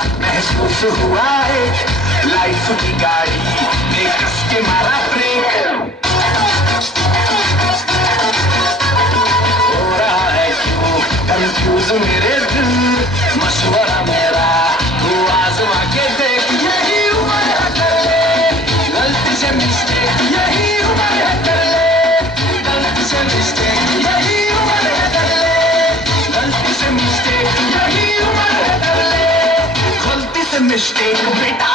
हुआ है लाइफ की गाड़ी ने कस के मारा ब्रेक हो रहा है क्यों कंफ्यूज मेरे दिल मशवरा मेरा तू आजमा के देख यही उम्र है कर ले गलती से मिस्टेक यही उम्र है कर ले गलती से मिस्टेक यही उम्र है कर ले गलती से मिस्टेक यही उम्र है कर ले गलती से मिस्टेक बेटा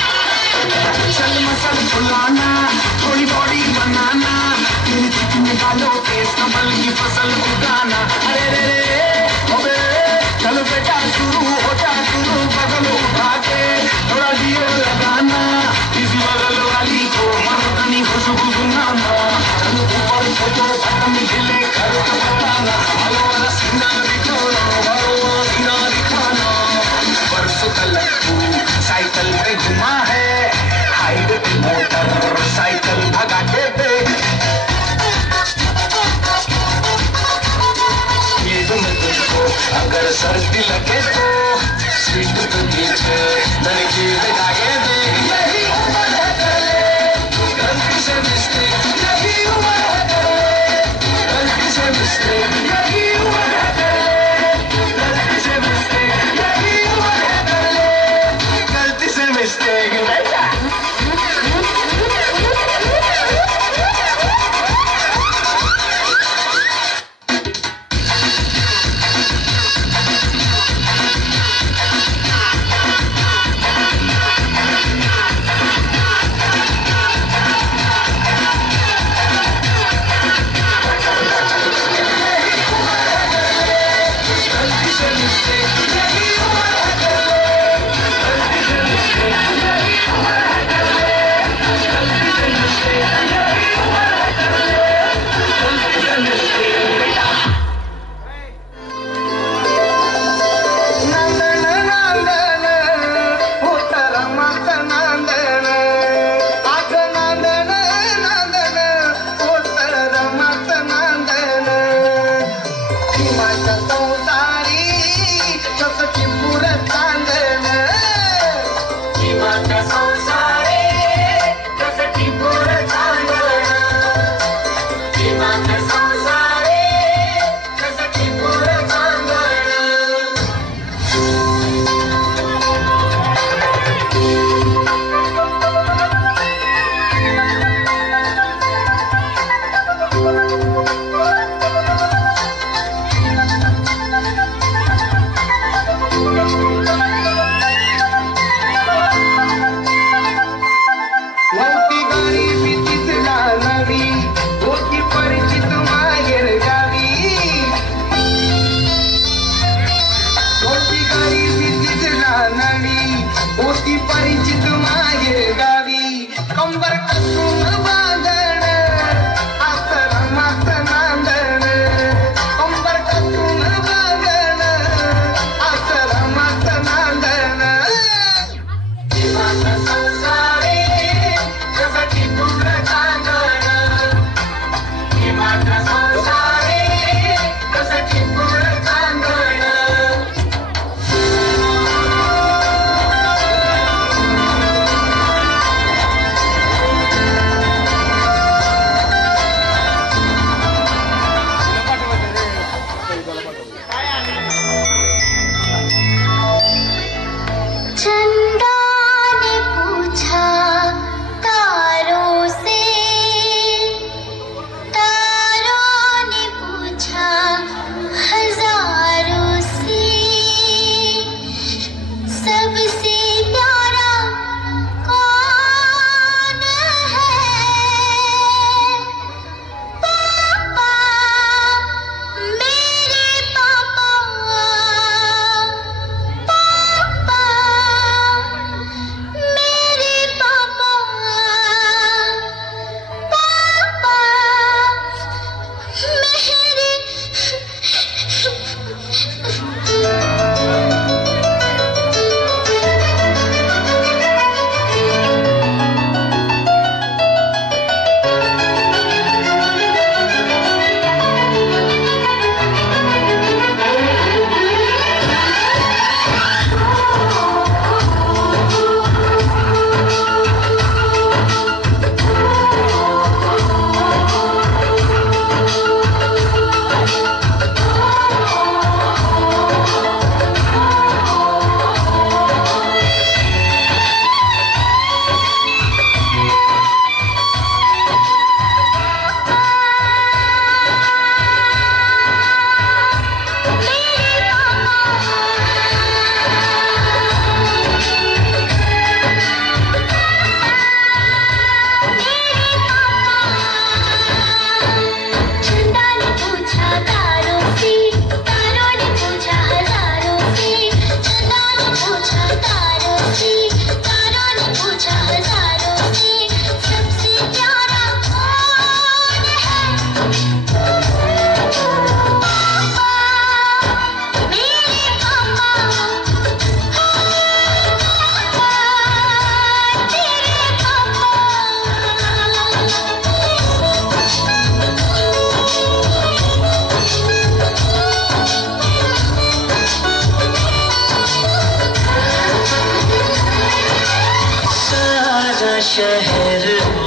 चल मसल फुलाना थोड़ी बॉडी बनाना तेरे चिकने बालों पे संभल की फसल उगाना अरे रे रे अबे चलो बेटा शुरू होता शुरू बगल उठा के थोड़ा जियो लगाना इसी बगल वाली को मर्दानी खुशबू सुनाना चलो ऊपर फोटो बटन ढीले कर बताना वालों वाला सीना दिखाना वालों वाला सीना दिखाना परसों कल तू साइकिल पे घुमा है हाईवे पे मोटर साइकिल भगा के देख ये तुम तुझको अगर सर्दी लगे तो सीट पे पीछे लड़की बिठा के देख यही उम्र है कर ले गलती से मिस्टेक यही उम्र है कर ले गलती से मिस्टेक यही उम्र है कर ले गलती से मिस्टेक यही उम्र है कर ले गलती से मिस्टेक बेटा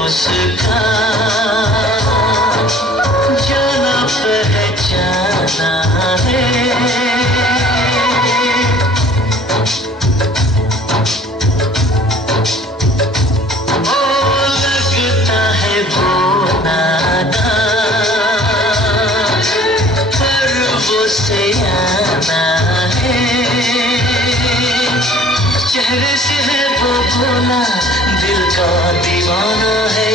उसका जाना पहचाना है। चेहरे से है वो भोला, दिल का दीवाना है।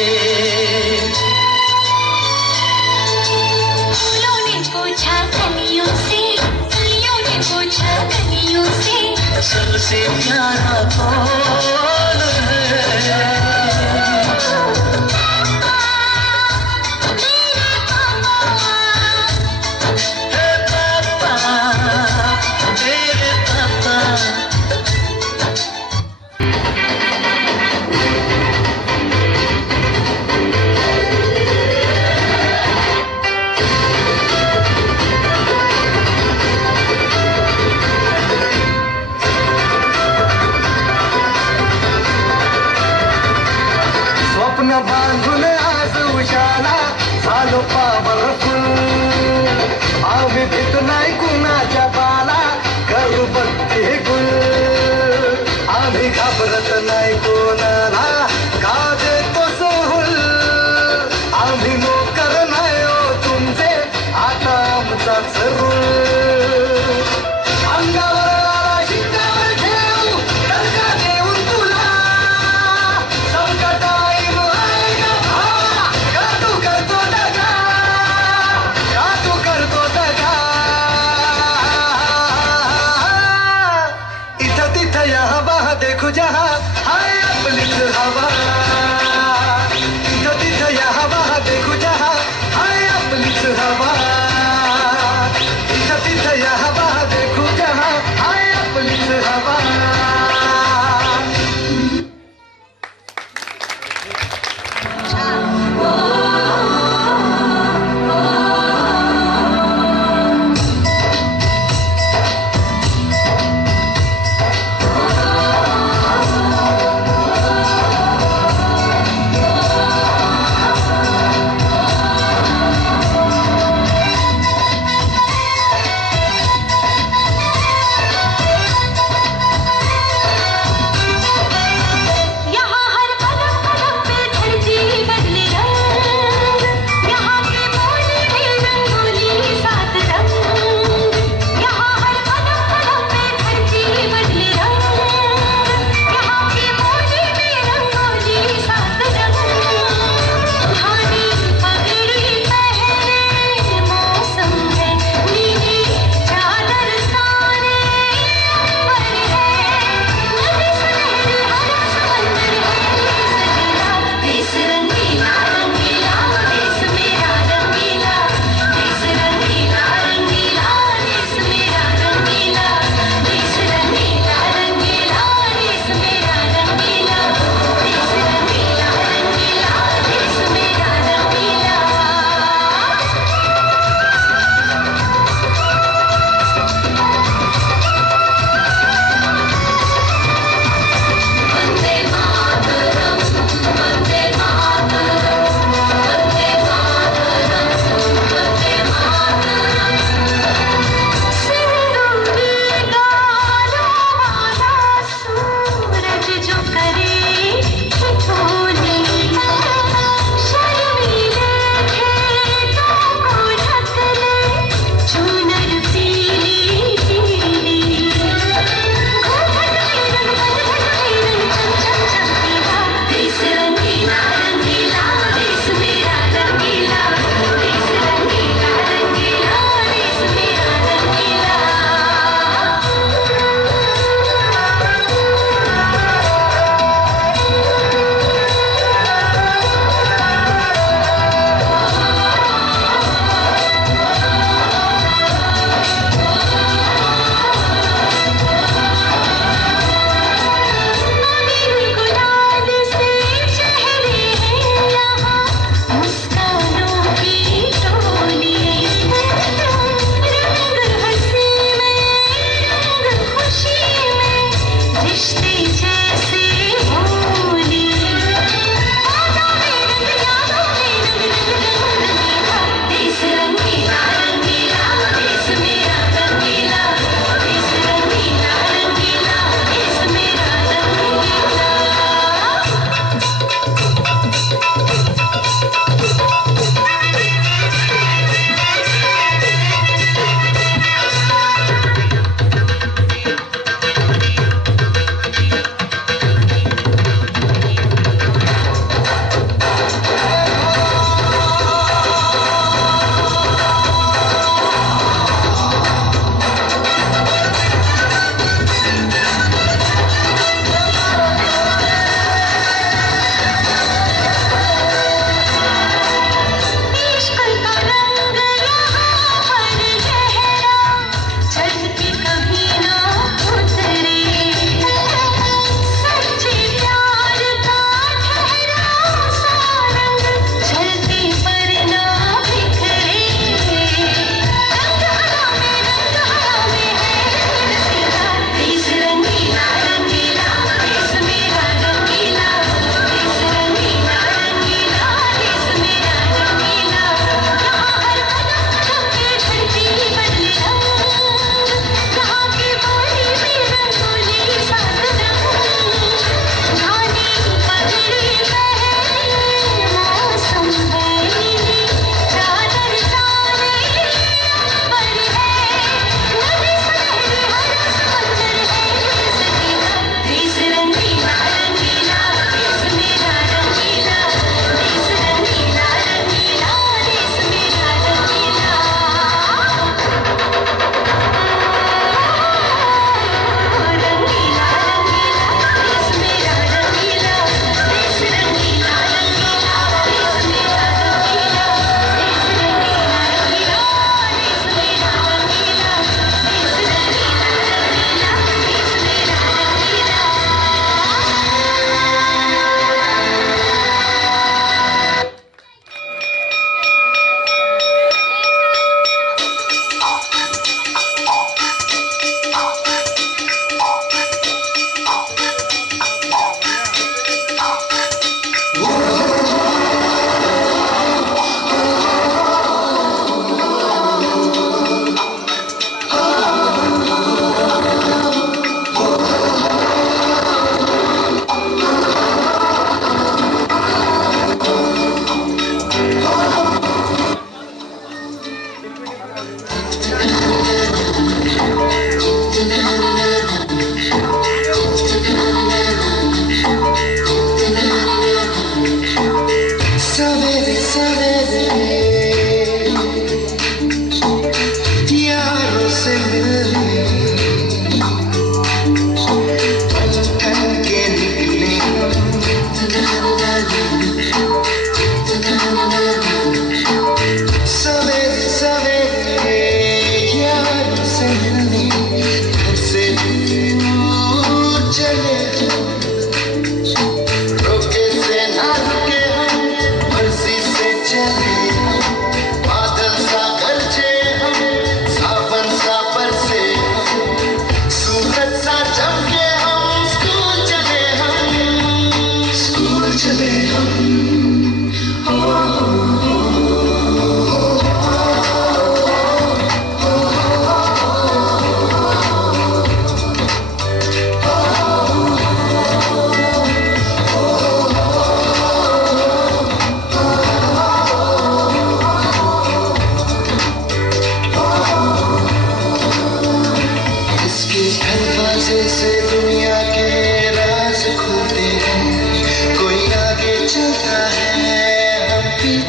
फूलों ने पूछा कलियों से, कलियों ने पूछा कलियों से, सबसे प्यारा कौन है? बांधून आज उशाला झालो पावरफुल, आम्ही भीत नाही कुणाच्या बाला, करू बत्ती गुल, आम्ही घाबरत नाही कोणाला, का देतो सोहूल, आम्ही नोकर नाही हो तुमचे, आता आमचाच रूल, अंगावर आला शिंगावर ठेव, दर्जा देऊन तुला, संकट करतो दगा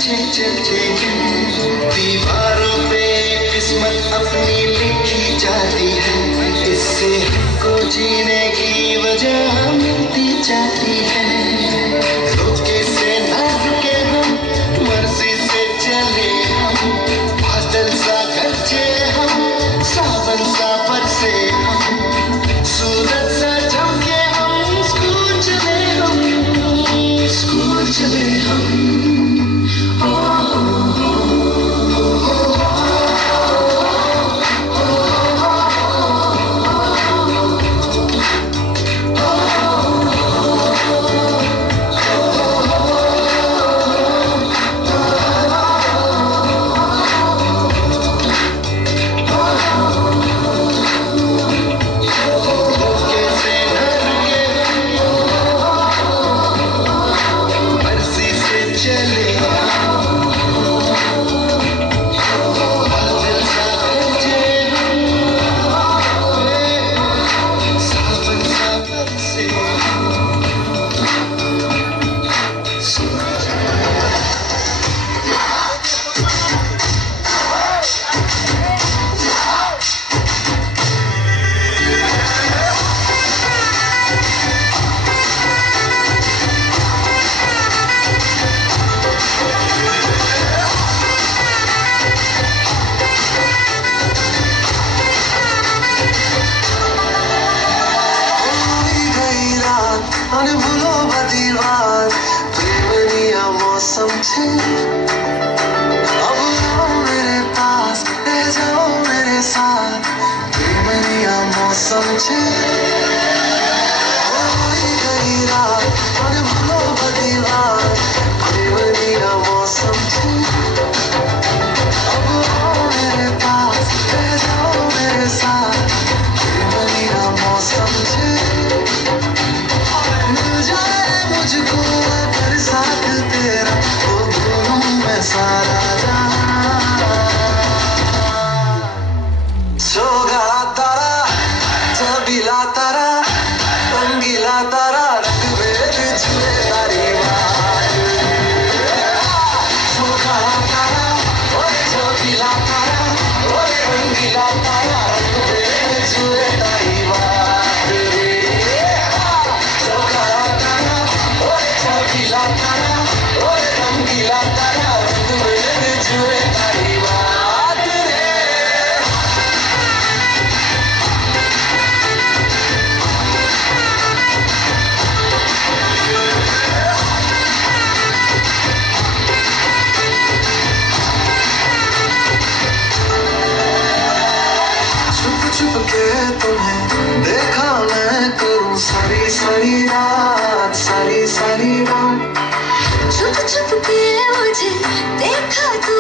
पीछे चलते हैं। दीवारों पे किस्मत अपनी लिखी जाती है, इससे हमको जीने की वजह मिलती जाती है। रुके से ना रुके हम, मर्जी से चले हम, बादल सा गरजे हम, सावन सा बरसे हम, सूरज सा चमके हम, स्कूल चले हम, स्कूल चले हम। અને ભૂલો બધી વાત પ્રેમની આ મૌસમ છે अब आओ मेरे पास रह जाओ मेरे साथ प्रेमनी आ मौसम છે होई गई रात અને ભૂલો બધી વાત પ્રેમની आ मौसम છે अब आओ मेरे पास रह जाओ मेरे साथ प्रेमनी आ मौसम છે मुझको अगर साथ तेरा तो भूलूं मैं सारा सोगा तारा चबीला तारा रंगीला तारा रंग में छुए तारी बात सोगा तारा और चबीला तारा और रंगीला तारा रंग में छुए तारी बात चबीला तारा और रंगीला तारा रंग में छुए तारी बात रे छुप छुप के तुम्हें देखा मैं करूं सारी सारी रात सारी सारी रात छुप छुप के मुझे देखा तू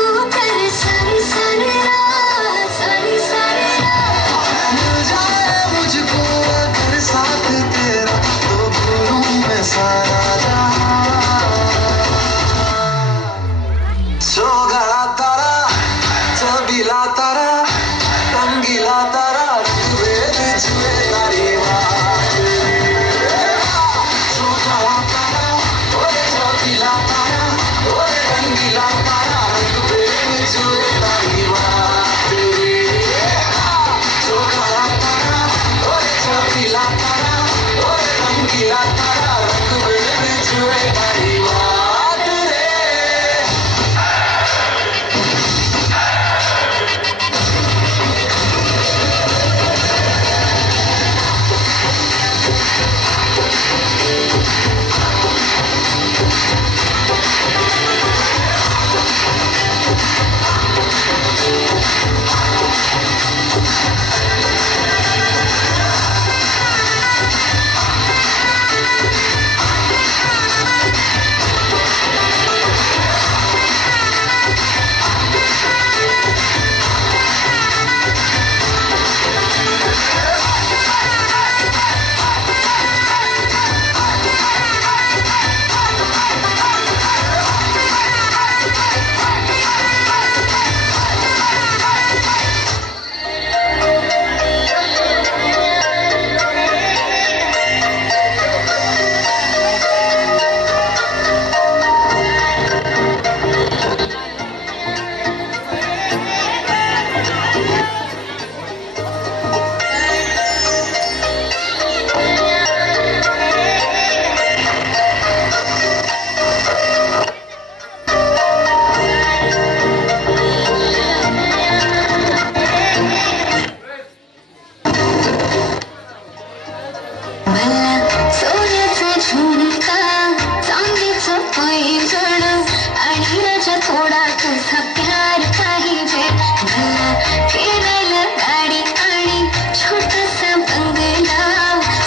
तुझा प्यार पाहिजे मला फिरायला गाडी आणि छोटासा बंगला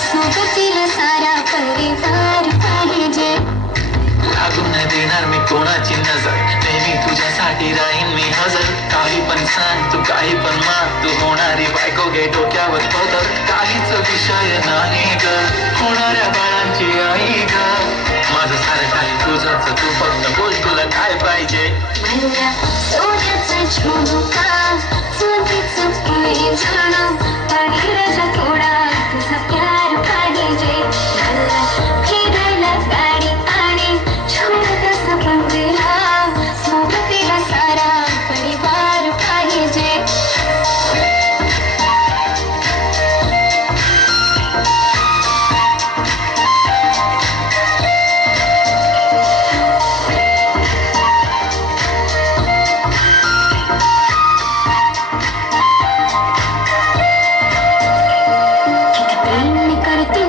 सोबतीला सारा परिवार पाहिजे लागून नाही देणार मी कोणाची नजर नेहमी तुझ्यासाठी राहीन मी हजर काही पण सांग तू काही पण मान तू होणारी बायको घे डोक्यावर पदर काहीच विषय नाही ग होणाऱ्या बाळांची आई ग माझं सारं काही तुझंच तू फक्त बोल तुला काय पाहिजे मला सोन्याचा झुमका चांदीचं पैंजण आणि राजा थोडा तुझा प्यार पाहिजे मला फिरायला गाडी आणि छोटासा बंगला सोबतीला सारा परिवार पाहिजे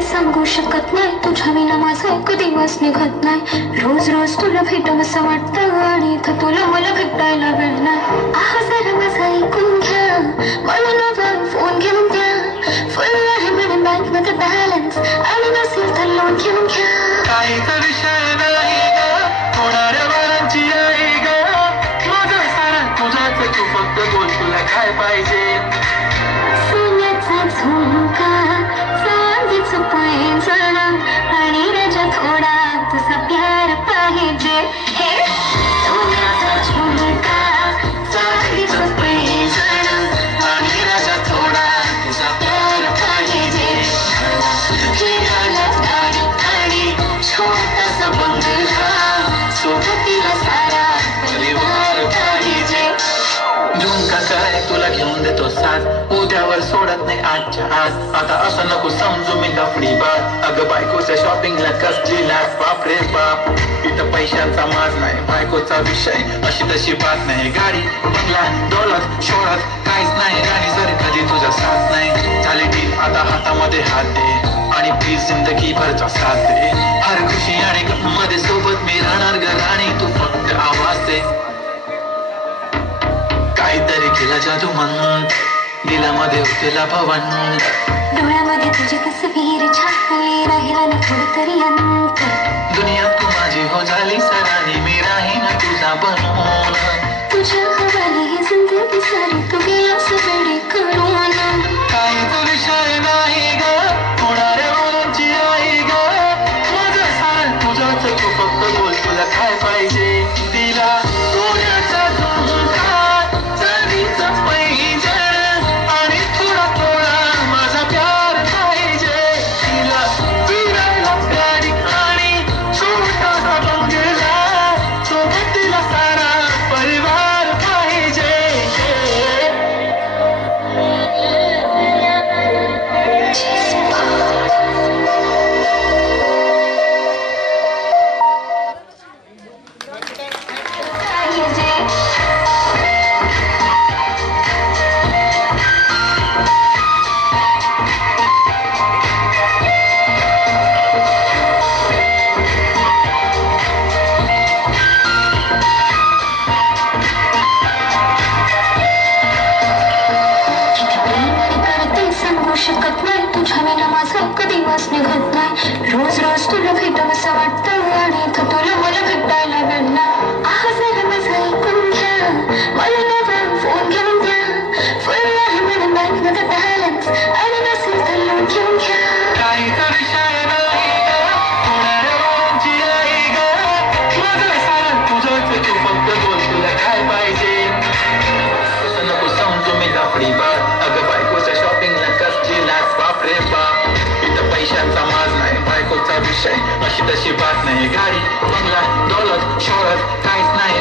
सांगू शकत नाही तुझ्या विना माझा एक दिवस निघत नाही रोज रोज तुला भेटावंसं वाटतं आणि इथं तुला मला भेटायला वेळ नाही आहा जरा माझा ऐकून घ्या मला नवा फोन घेऊन द्या फुल आहे म्हणे बँक मध्ये बॅलन्स आणि नसेल तर लोन घेऊन घ्या काहीच विषय नाही ग होणाऱ्या बाळांची आई ग माझं सारं तुझाच तू फक्त बोल तुला काय पाहिजे सोन्याचा झुमका चांदीचं पैंजण आणि राजा थोडा तुझा प्यार पाहिजे हे सोन्याचा झुमका चांदीचं पैंजण आणि राजा थोडा तुझा प्यार पाहिजे फिरायला गाडी आणि छोटासा बंगला सोबतीला सारा परिवार पाहिजे झुमका काय तुला घेऊन देतो साथ उद्यावर सोडत नाही आजच्या आज आता असं नको समजू मी लफडी बात अगं बायकोच्या शॉपिंगला कसली लाच बाप रे बाप इथं पैशांचा माज नाही बायकोचा विषय अशी तशी बात नाही गाडी बंगला दौलत शोहरत काहीच नाही राणी जर कधी तुझा साथ नाही झाली डील आता हातामध्ये हात दे आणि प्लीज जिंदगी भरचा साथ दे हर खुशी आणि मध्ये सोबत मी राहणार ग राणी तू फक्त आवाज दे काहीतरी केला जादू मन दिलामध्ये उठला पवन डोळ्यामध्ये तुझी तस्वीर छापली राहिला ना थोडी तरी अंतर दुनियात तू माझी हो झाली सरानी मी राहीन तुझा बनवून तुझ्या हवाली ही जिंदगी सारी तू गेला सगळे करून काहीच विषय नाही ग होणाऱ्या मुलांची आई ग माझं सारं तुझाच तू फक्त बोल तुला काय पाहिजे तिला सोन्याचा झुमका चांदीचं पैंजण आणि थोडा थोडा माझा प्यार पाहिजे तिला फिरायला गाडी आणि छोटासा बंगला सोबत तिला सारा परिवार पाहिजे शकत नाही तुझ्या विना माझा एक दिवस निघत नाही रोज रोज तुला भेटावंसं वाटतं आणि इथं तुला मला भेटायला वेळ नाही आहा जरा माझा ऐकून घ्या मला नवा फोन घेऊन द्या फुल आहे म्हणे बँक मध्ये बॅलन्स आणि नसेल तर लोन घेऊन घ्या काहीच विषय नाही ग होणाऱ्या बाळांची आई ग माझं सारं तुझंच तू फक्त बोल तुला काय पाहिजे असं नको समजू मी लफडी बात अगं बायकोच्या शॉपिंगला कसली लाच बाप रे बाप इथं पैशांचा माज नाही बायकोचा विषय अशी तशी बात नाही गाडी बंगला दौलत शोहरत काहीच नाही